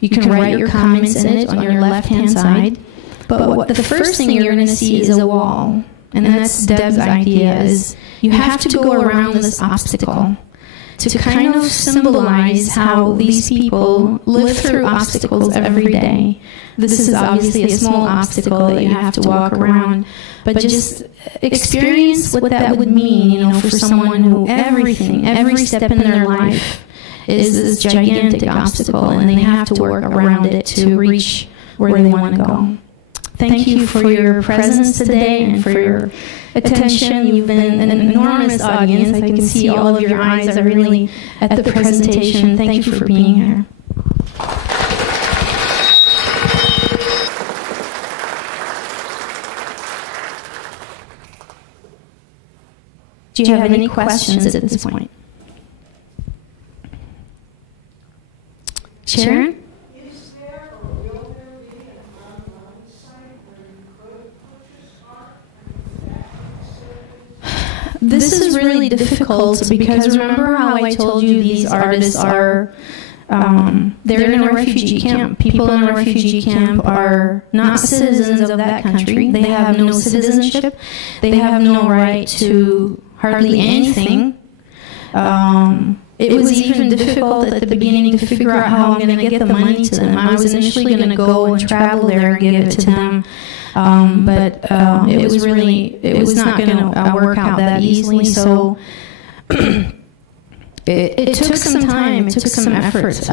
You can write your comments in it on your left-hand side. But the first thing you're going to see is a wall. And that's Deb's idea, is you have to go around this obstacle to kind of symbolize how these people live through obstacles every day. This is obviously a small obstacle that you have to walk around, but just experience what that would mean, you know, for someone who every step in their life is this gigantic obstacle, and they have to work around it to reach where they want to go. Thank you for your presence today and for your attention. You've been an enormous audience. I can see all of your eyes are really at the presentation. Thank you for being here. Do you have any questions at this point? Sharon? Is there or will there be an online site where you could purchase art? This is really difficult because remember how I told you these artists are, they're in a refugee camp. People in a refugee camp are not citizens of that country. They have no citizenship. They have no right to hardly anything. It was even difficult at the beginning to figure out how I'm going to get the money to them. I was initially going to go and travel there and give it to them, but it was not going to work out that easily. So it took some time. It took some effort.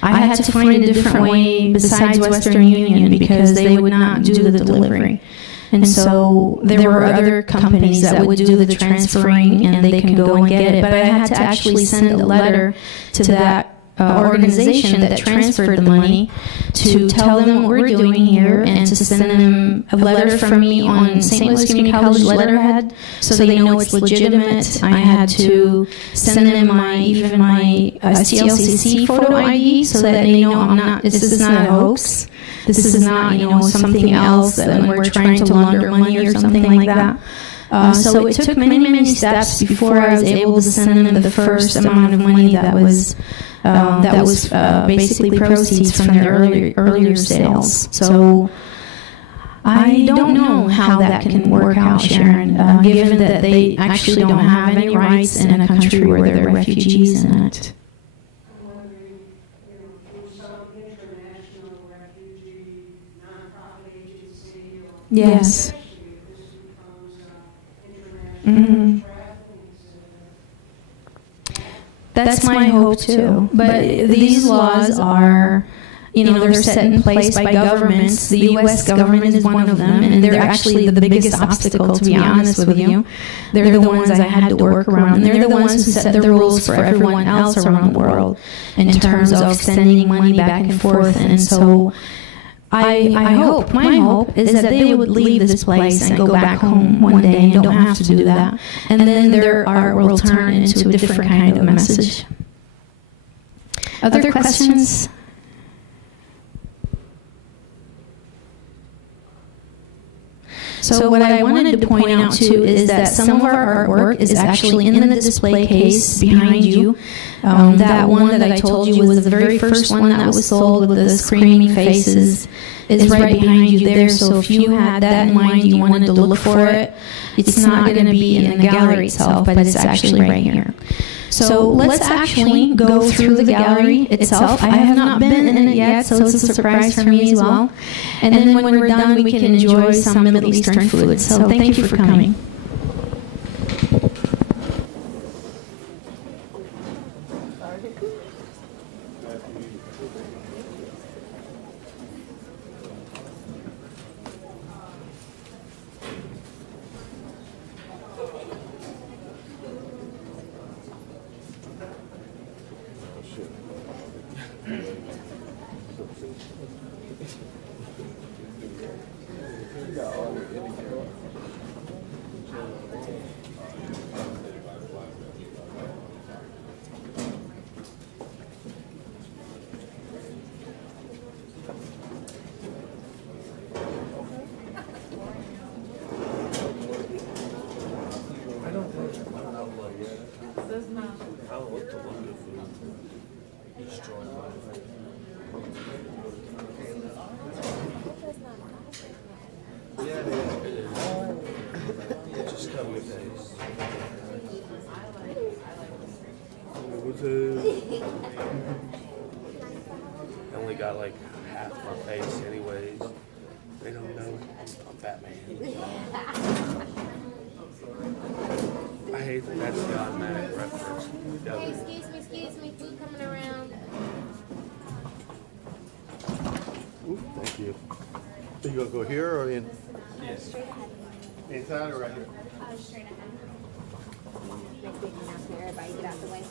I had to find a different way besides Western Union because they would not do the delivery. And so there were other companies that would do the transferring and they can go and get it. But I had to actually send a letter to that organization that transferred the money to tell them what we're doing here and to send them a letter from me on St. Louis Community College letterhead so they know it's legitimate. I had to send them my STLCC photo ID so that they know this is not a hoax. This is not, something else that we're trying to launder money or something like that. So it took many, many steps before I was able to send them the first amount of money that was basically proceeds from their earlier sales. So I don't know how that can work out, Sharon, given that they actually don't have any rights in a country where they're refugees in it. Yes. Mm-hmm. That's my hope too. But these laws are, they're set in place by governments. The U.S. government is one of them, and they're actually the biggest obstacle, to be honest with you. They're the ones I had to work around, and they're the ones who set the rules for everyone else around the world in terms of sending money back and forth. And so my hope is that they would leave this place and go back home one day and don't have to do that. And then their art will turn into a different kind of message. Other questions? So what I wanted to point out too is that some of our artwork is actually in the display case behind you. That one that I told you was the very first one that was sold with the screaming faces is right behind you there. So if you had that in mind, you wanted to look for it, it's not going to be in the gallery itself, but it's actually right here. So let's actually go through the gallery itself. I have not been in it yet, so it's a surprise for me as well. And then when we're done, we can enjoy some Middle Eastern food. So thank you for coming. I only got like half my face anyways. They don't know I'm Batman. I hate that that's the automatic reference. Hey, excuse me, food coming around. Ooh, thank you. So you gonna go here or in? Yes. Inside or right here? Straight ahead. Make big announcement, everybody get out the way.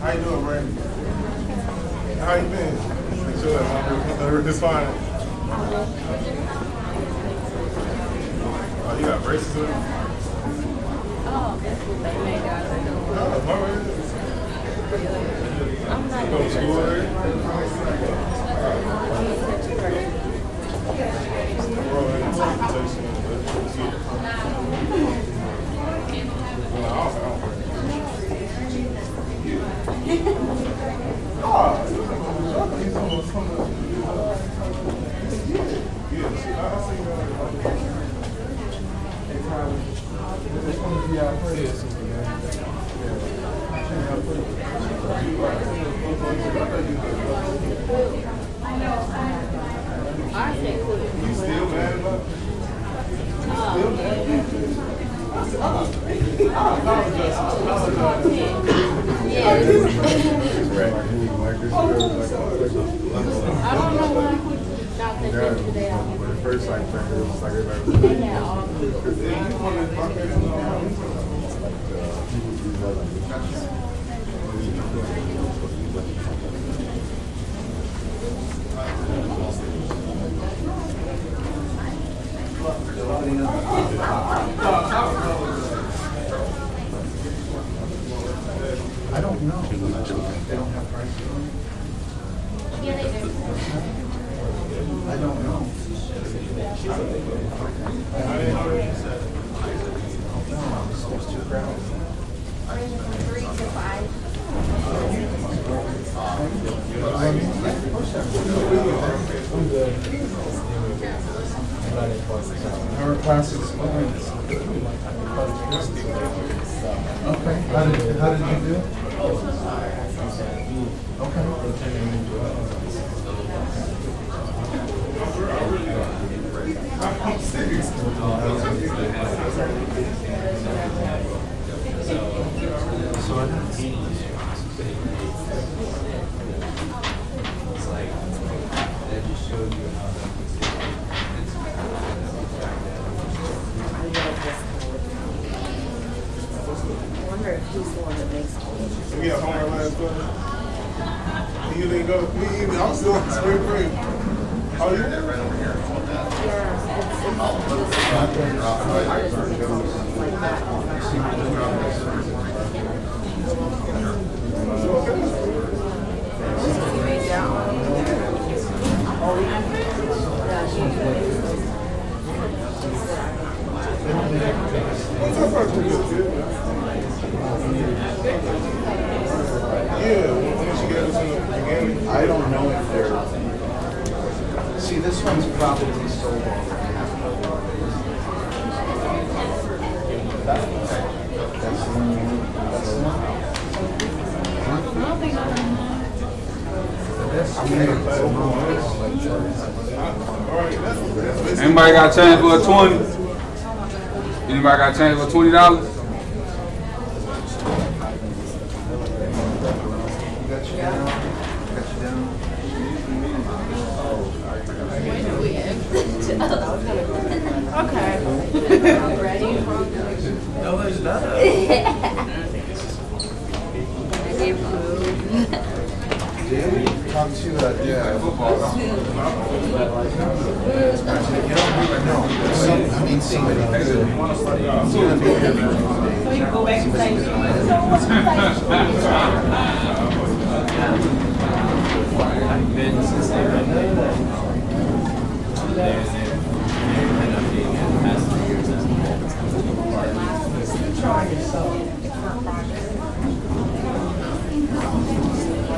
How you doing, Brandon? How you been? Good. Just fine. Oh, you got braces on? Oh, that's what they made out of. Oh, all right. I'm not You go to school already? You still mad about it? Still mad? I don't know why he got that yesterday. When it first like turned, it was like everybody I don't know. They don't have prices on it? Yeah, they do. I don't know. I didn't know what you said. It's too crowded. Orange from 3 to 5. Our classics. Okay. How did you do? Okay. I'm serious. I wonder if he's the one that makes it. We have homework last time. You didn't go. I'm still on spring break. Oh, you did right over here. I don't know if they're. See, this one's probably sold off. That's the one. That's the one. I don't think Anybody got change for a 20? Anybody got change for $20? okay. Ready? No, there's not. I gave food. Talk to yeah, football. You don't even know. I mean, somebody. So you go back and say, I've been since they were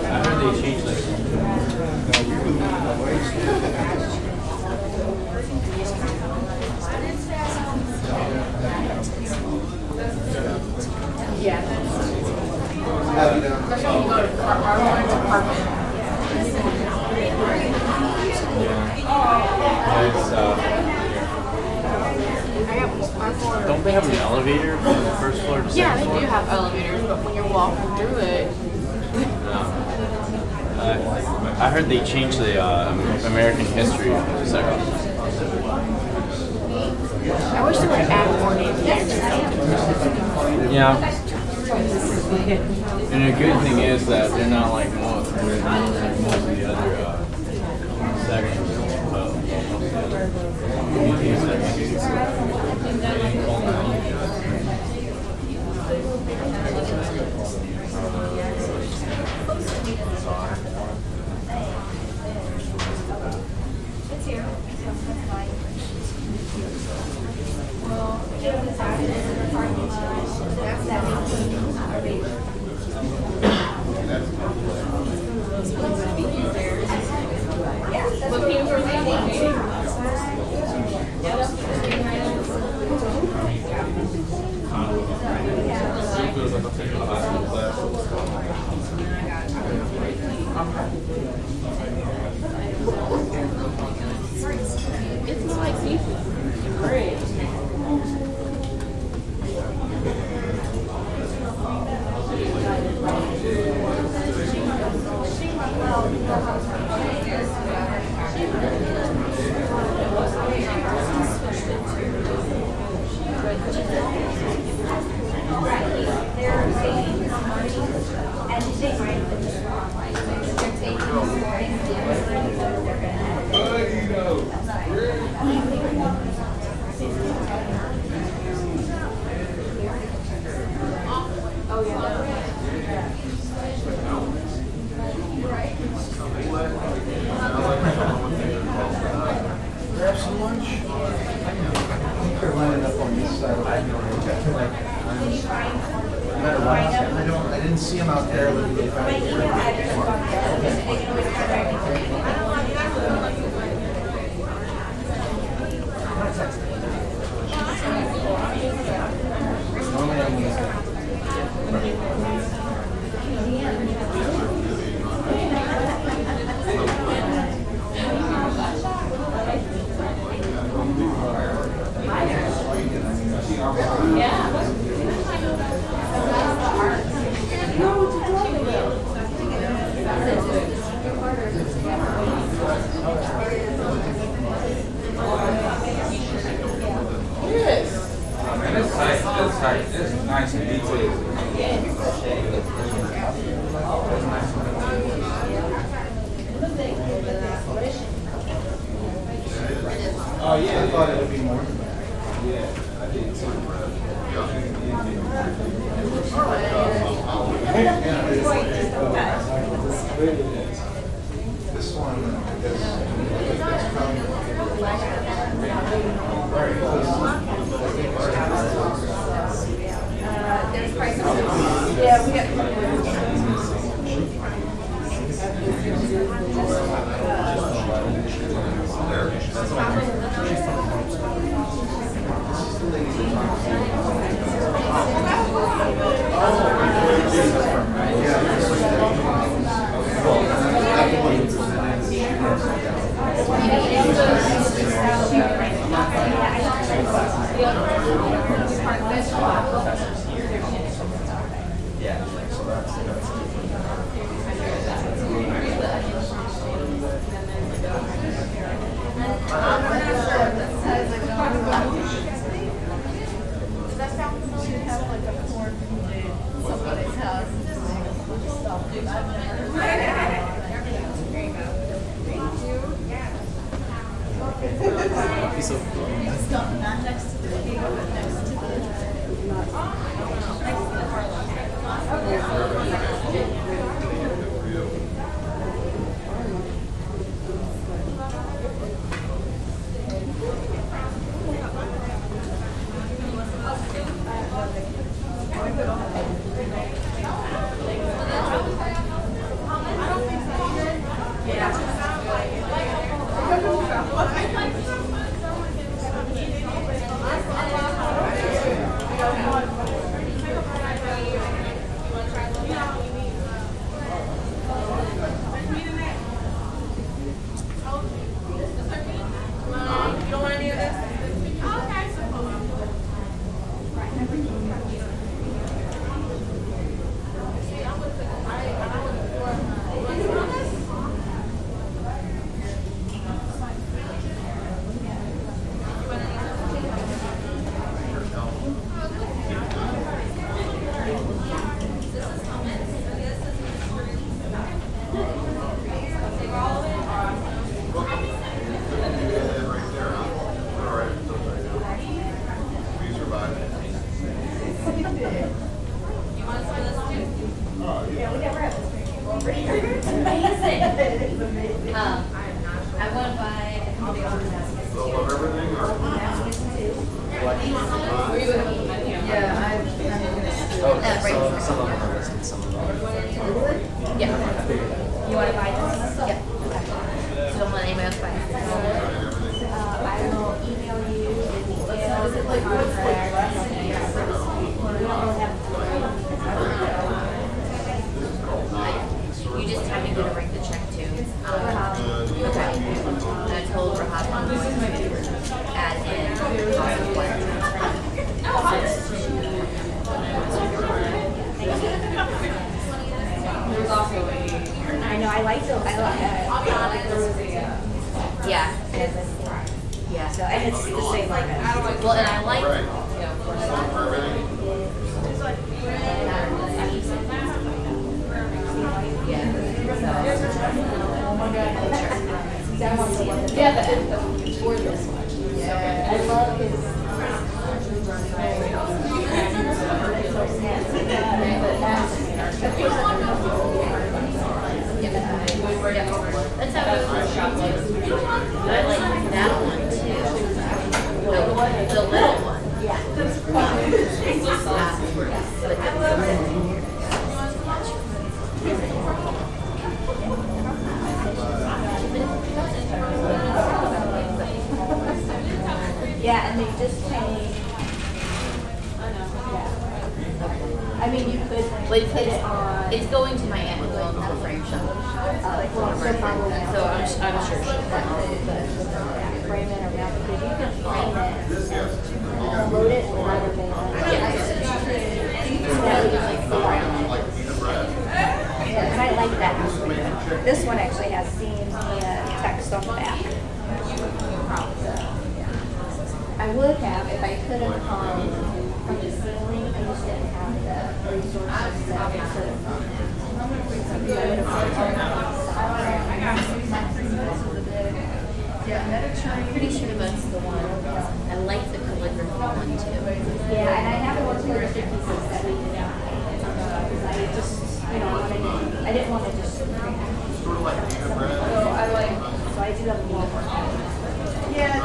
I heard they changed like yeah. Especially when you go to our department. Don't they have an elevator from the first floor to Yeah, second they floor? do have elevators, but when you're walking through it, I heard they changed the American history section. I wish they would add more names there. Yeah. And the good thing is that they're not like most of the other sections. It's here. That's fine. Well, that's that. Looking for It's not like seafood. Great. Grab some lunch? They're lining up on this side. I didn't see them out there. That's tight. That's nice and detailed. Oh yeah, I thought it would be more. Yeah, I did too. This one is yeah, we got. Not next to the table, but next to Some of them are listed, some of them are. Yeah. You want to buy this? Yeah. Okay. So don't want anybody else buy it? I will email you the details of the contract. You just have to go to write the check to. Okay. And I told Rahab to add in wire transfer. There's also I know, I like it. Yeah. Yeah. So, and it's the same artist. Well, and I like, for this one. Yeah. I love his. That's how it was. I like that one too. The little one. Yeah. Yeah, and they just changed. I mean, you could put it on. It's going to my aunt who owns the frame shop. So I'm sure she'll frame it or mount it. Because you can frame it, load it with other things. And I like that. This one actually has themes and text on the back. I would have if I could have hung from the ceiling. I just didn't have the resources that I could have hung. I'm pretty sure that's the one. I like the calligraphy one too. Yeah, and I have one for the pieces that we did not. I just, I didn't want to just. So I do have one. Yeah.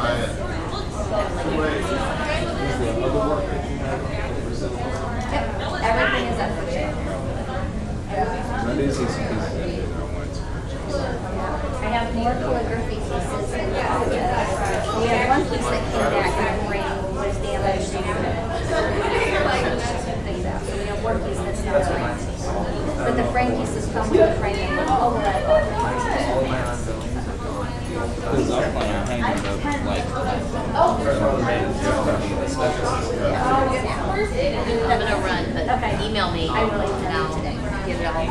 Yep, everything is up for sale. I have more calligraphy pieces than we have one piece that came back and the frame was damaged. We have one piece that's not framed. But the frame pieces come with the frame and all of that. Because I'm hanging up like I'm gonna run, but email me. I really and I'll give it all.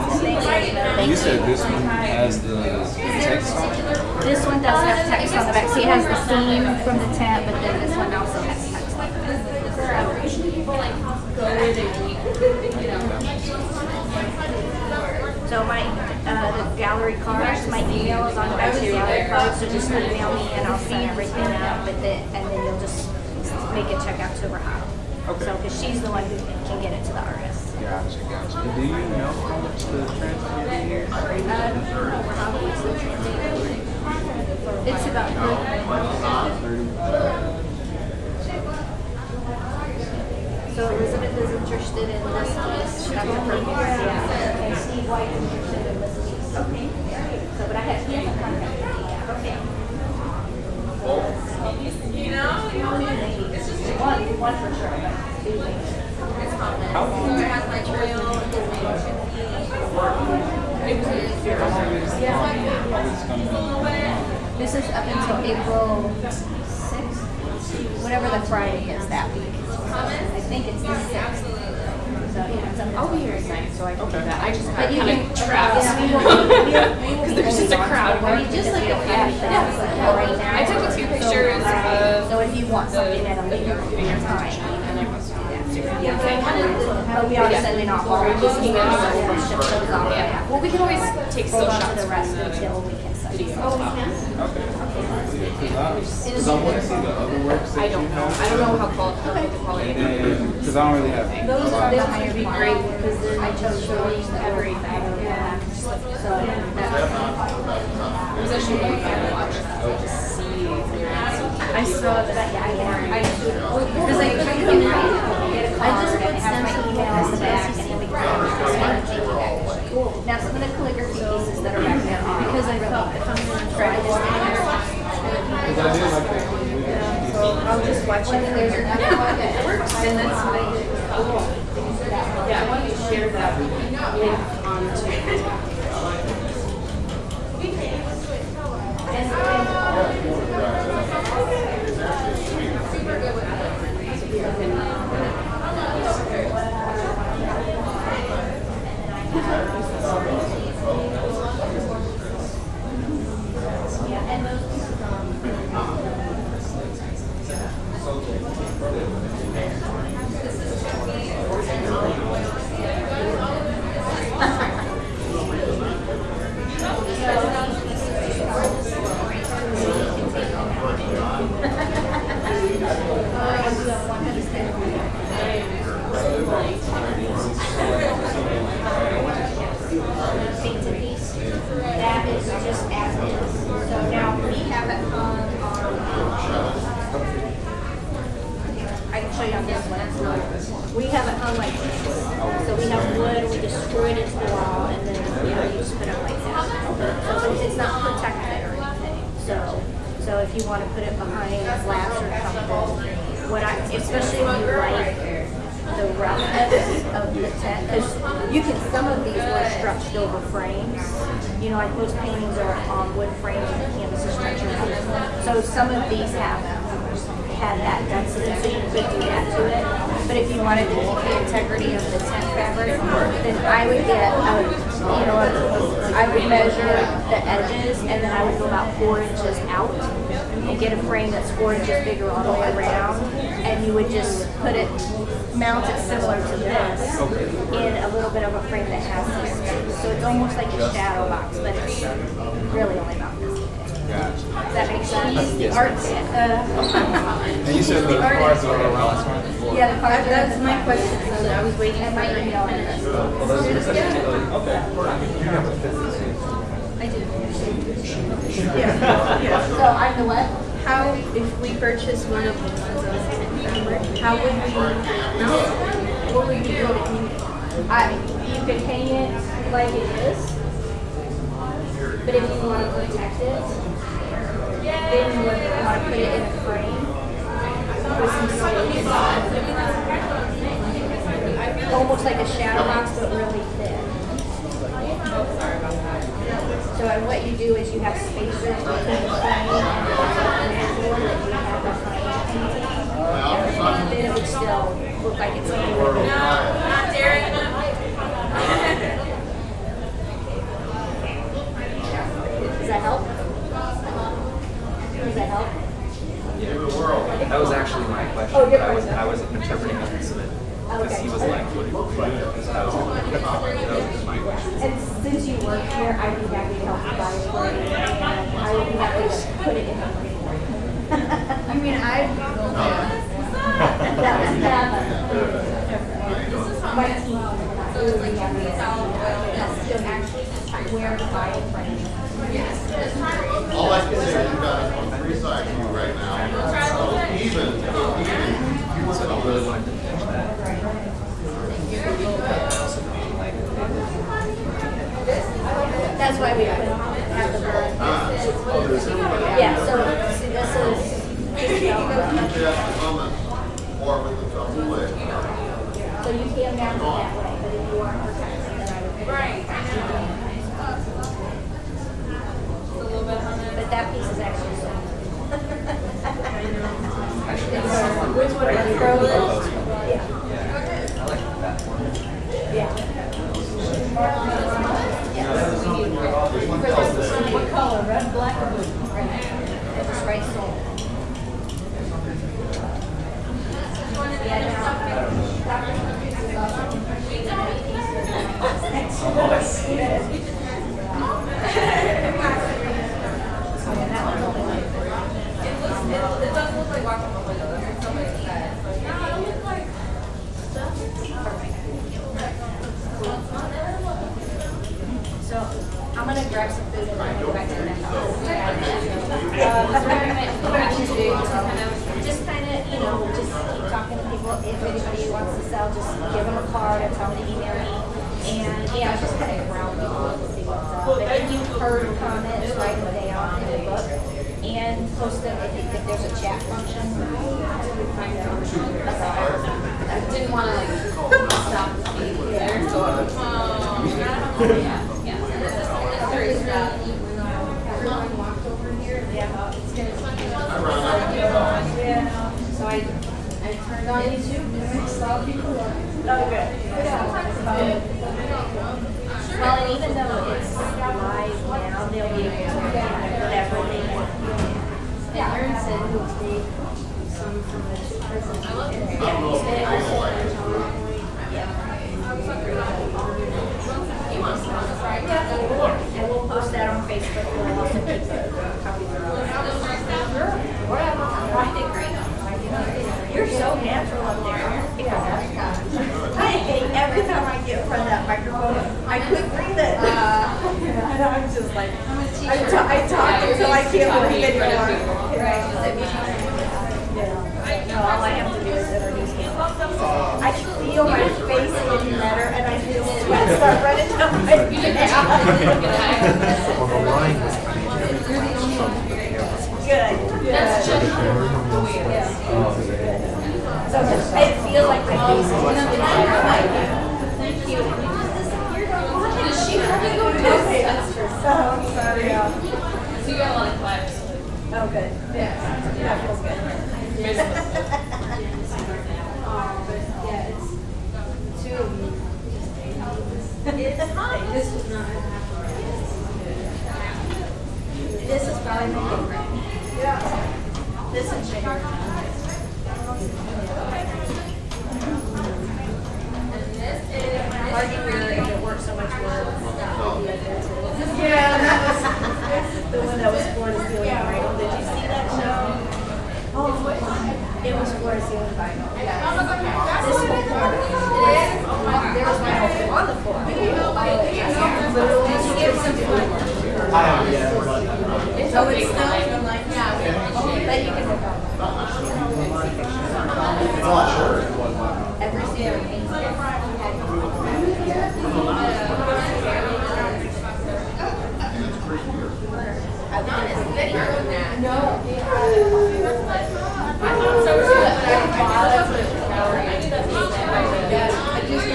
You said this one has the text on it? This one does have text on the back. See, it has the theme from the tent, but then this one also has text on the back. So my the gallery cards, my email is on the back of the gallery cards, so just email me and I'll send everything out with it, and then you'll just make a check out to Rahab. Okay. So, because she's the one who can get it to the artist. Gotcha. Do you know how much the transfer is? It's about 30. So Elizabeth is interested in this piece. That's the purpose. Yeah. And Steve White is interested in this piece. Okay. So, but I have to get the contact. Okay. It's just one for sure. How long has my trail? This is up until April 6th. Whatever the Friday is that week. I think it's the 6th. So, yeah, I'll be here tonight, so I can do that. I just got kind of trapped. Because there's just a crowd. Just like right now. I took 2 pictures of. So if you want something at a later time, but we are sending off all our just emails. Yeah. Well, we can always take still shots the rest until we can send it. Okay. Because I want to see the other works that I don't know. I don't know how quality. Because I don't really have. Those are going to be great because I chose everything. So It was actually really fun to watch. To see I saw that. Because I couldn't get it. I just put stencil emails in the back and we can now some of the calligraphy pieces that are back there are because I thought if I'm going to try to just so I'll just watch it. There's your and that's what I did. Yeah, I wanted to share that link on Twitter. That is just as is. So now we have it on our, I can show you on this one. We have it hung like this. So we have wood, we just screw it into the wall, and then you just put it like that. So it's not protected or anything. So if you want to put it behind glass or something, especially if you like the roughness of the tent, because some of these were stretched over frames. You know, like most paintings are on wood frames and the canvas is stretched over. So some of these had that density, so you could do that to it. But if you wanted to keep the integrity of the tent fabric, then I would get, I would measure the edges, and then I would go about 4 inches out and get a frame that's 4 inches bigger all the way around, and you would just mount it similar to this in a little bit of a frame that has this. So it's almost like a shadow box, but it's really only about this big. Does that make sense? The art, And you said the cards are around. yeah, the cards. That's my question. So I was waiting for my email address. I do. Yeah. So I'm the what? How, if we purchase one of these, how would we, what would you do? You could hang it like it is, but if you want to protect it, then you would want to put it in a frame with some space. Almost like a shadow box, but really thin. So what you do is you have spacers between the frame and the floor that you have the frame. Then it would still look like it's made with it. Not Derek enough. Does that help? Does that help? That was actually my question. Oh, I was interpreting it as because he was like, what do you do? That was my question. And since you work here, I'd be happy to help you buy it, and I would be happy to put it in the frame. I mean, my team would be happy to actually where to buy it from. All I can say is you guys on 3 sides right now. So even so I really wanted to finish that. That's why we have the bird. Yeah, so this is. Or with the double leg. So you can mount it that way, but if you want to protect it, then I would. Right. But that piece is actually so. Which one are you frozen? Yeah. I like that one. Yeah. What color? Red, black, or blue? Red. It's right side. It doesn't look like watching the window. That's somebody's bed. No, it looks like So I'm gonna grab some food and then go back to the house. Just kind of, you know, just keep talking to people. If anybody wants to sell, just give them a card and tell them to email me. And yeah, just kind of around people to see what's up. But if you've heard comments, write them down in the book and post them if there's a chat function. I didn't want to like stop the feed there. So, yeah. Everyone walked over here. Yeah, it's gonna so I turned on YouTube and I saw people. Oh, good. Well, and even though it's live now, they'll be able to whatever they want. Yeah, Aaron said he'll take some from the prison. Yeah, he said and we'll post that on Facebook. We'll also take copies of whatever. I did great. You're so natural up there. I hate every time I get in front of that microphone. I couldn't breathe it. And I'm just like, I talk until I can't breathe anymore. No, all I have to do is introduce myself. I can feel my face getting better, and I feel sweat start running down my face. Good. That's just so I feel like my face is going to be thank you. Does she have to go to this? I'm sorry. So you got a lot of claps. Oh, good. Yeah. That feels good. Two of you. It's fine. This is not. This is probably my favorite. Yeah. This is sugar. And this is arguably it works so much more. Yeah, that was the one that was Florida Ceiling Vinyl. Did you see that show? Oh, it was Florida Ceiling Vinyl. Yeah. This whole floor. There was vinyl on the floor. Did you give some food? I have, yeah. So it's still like, yeah, but you can look up. It's a lot shorter. Every single thing. I've done this video on that. No. I thought so too, but I didn't bother with the gallery. I just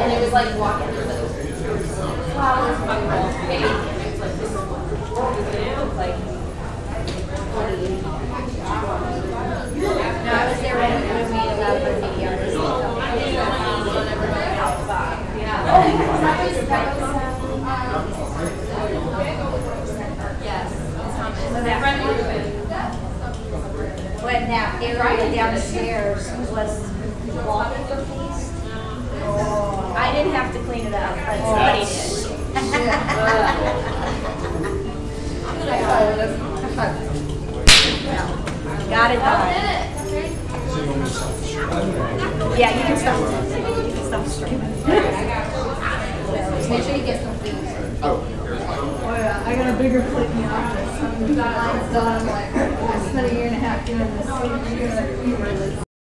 and it was like walking through those flowers on the face. It's like this is what the world is going to look like. No, I was there when we made a lot of the media artists. Yes. When that area down the stairs was walking for peace. I didn't have to clean it up, but somebody did. Got it done. Yeah, you can stop. You can stop streaming. Make sure you get some food. Oh yeah, I got a bigger plate in the office. Mine's done. I'm like, I spent a year and a half doing this.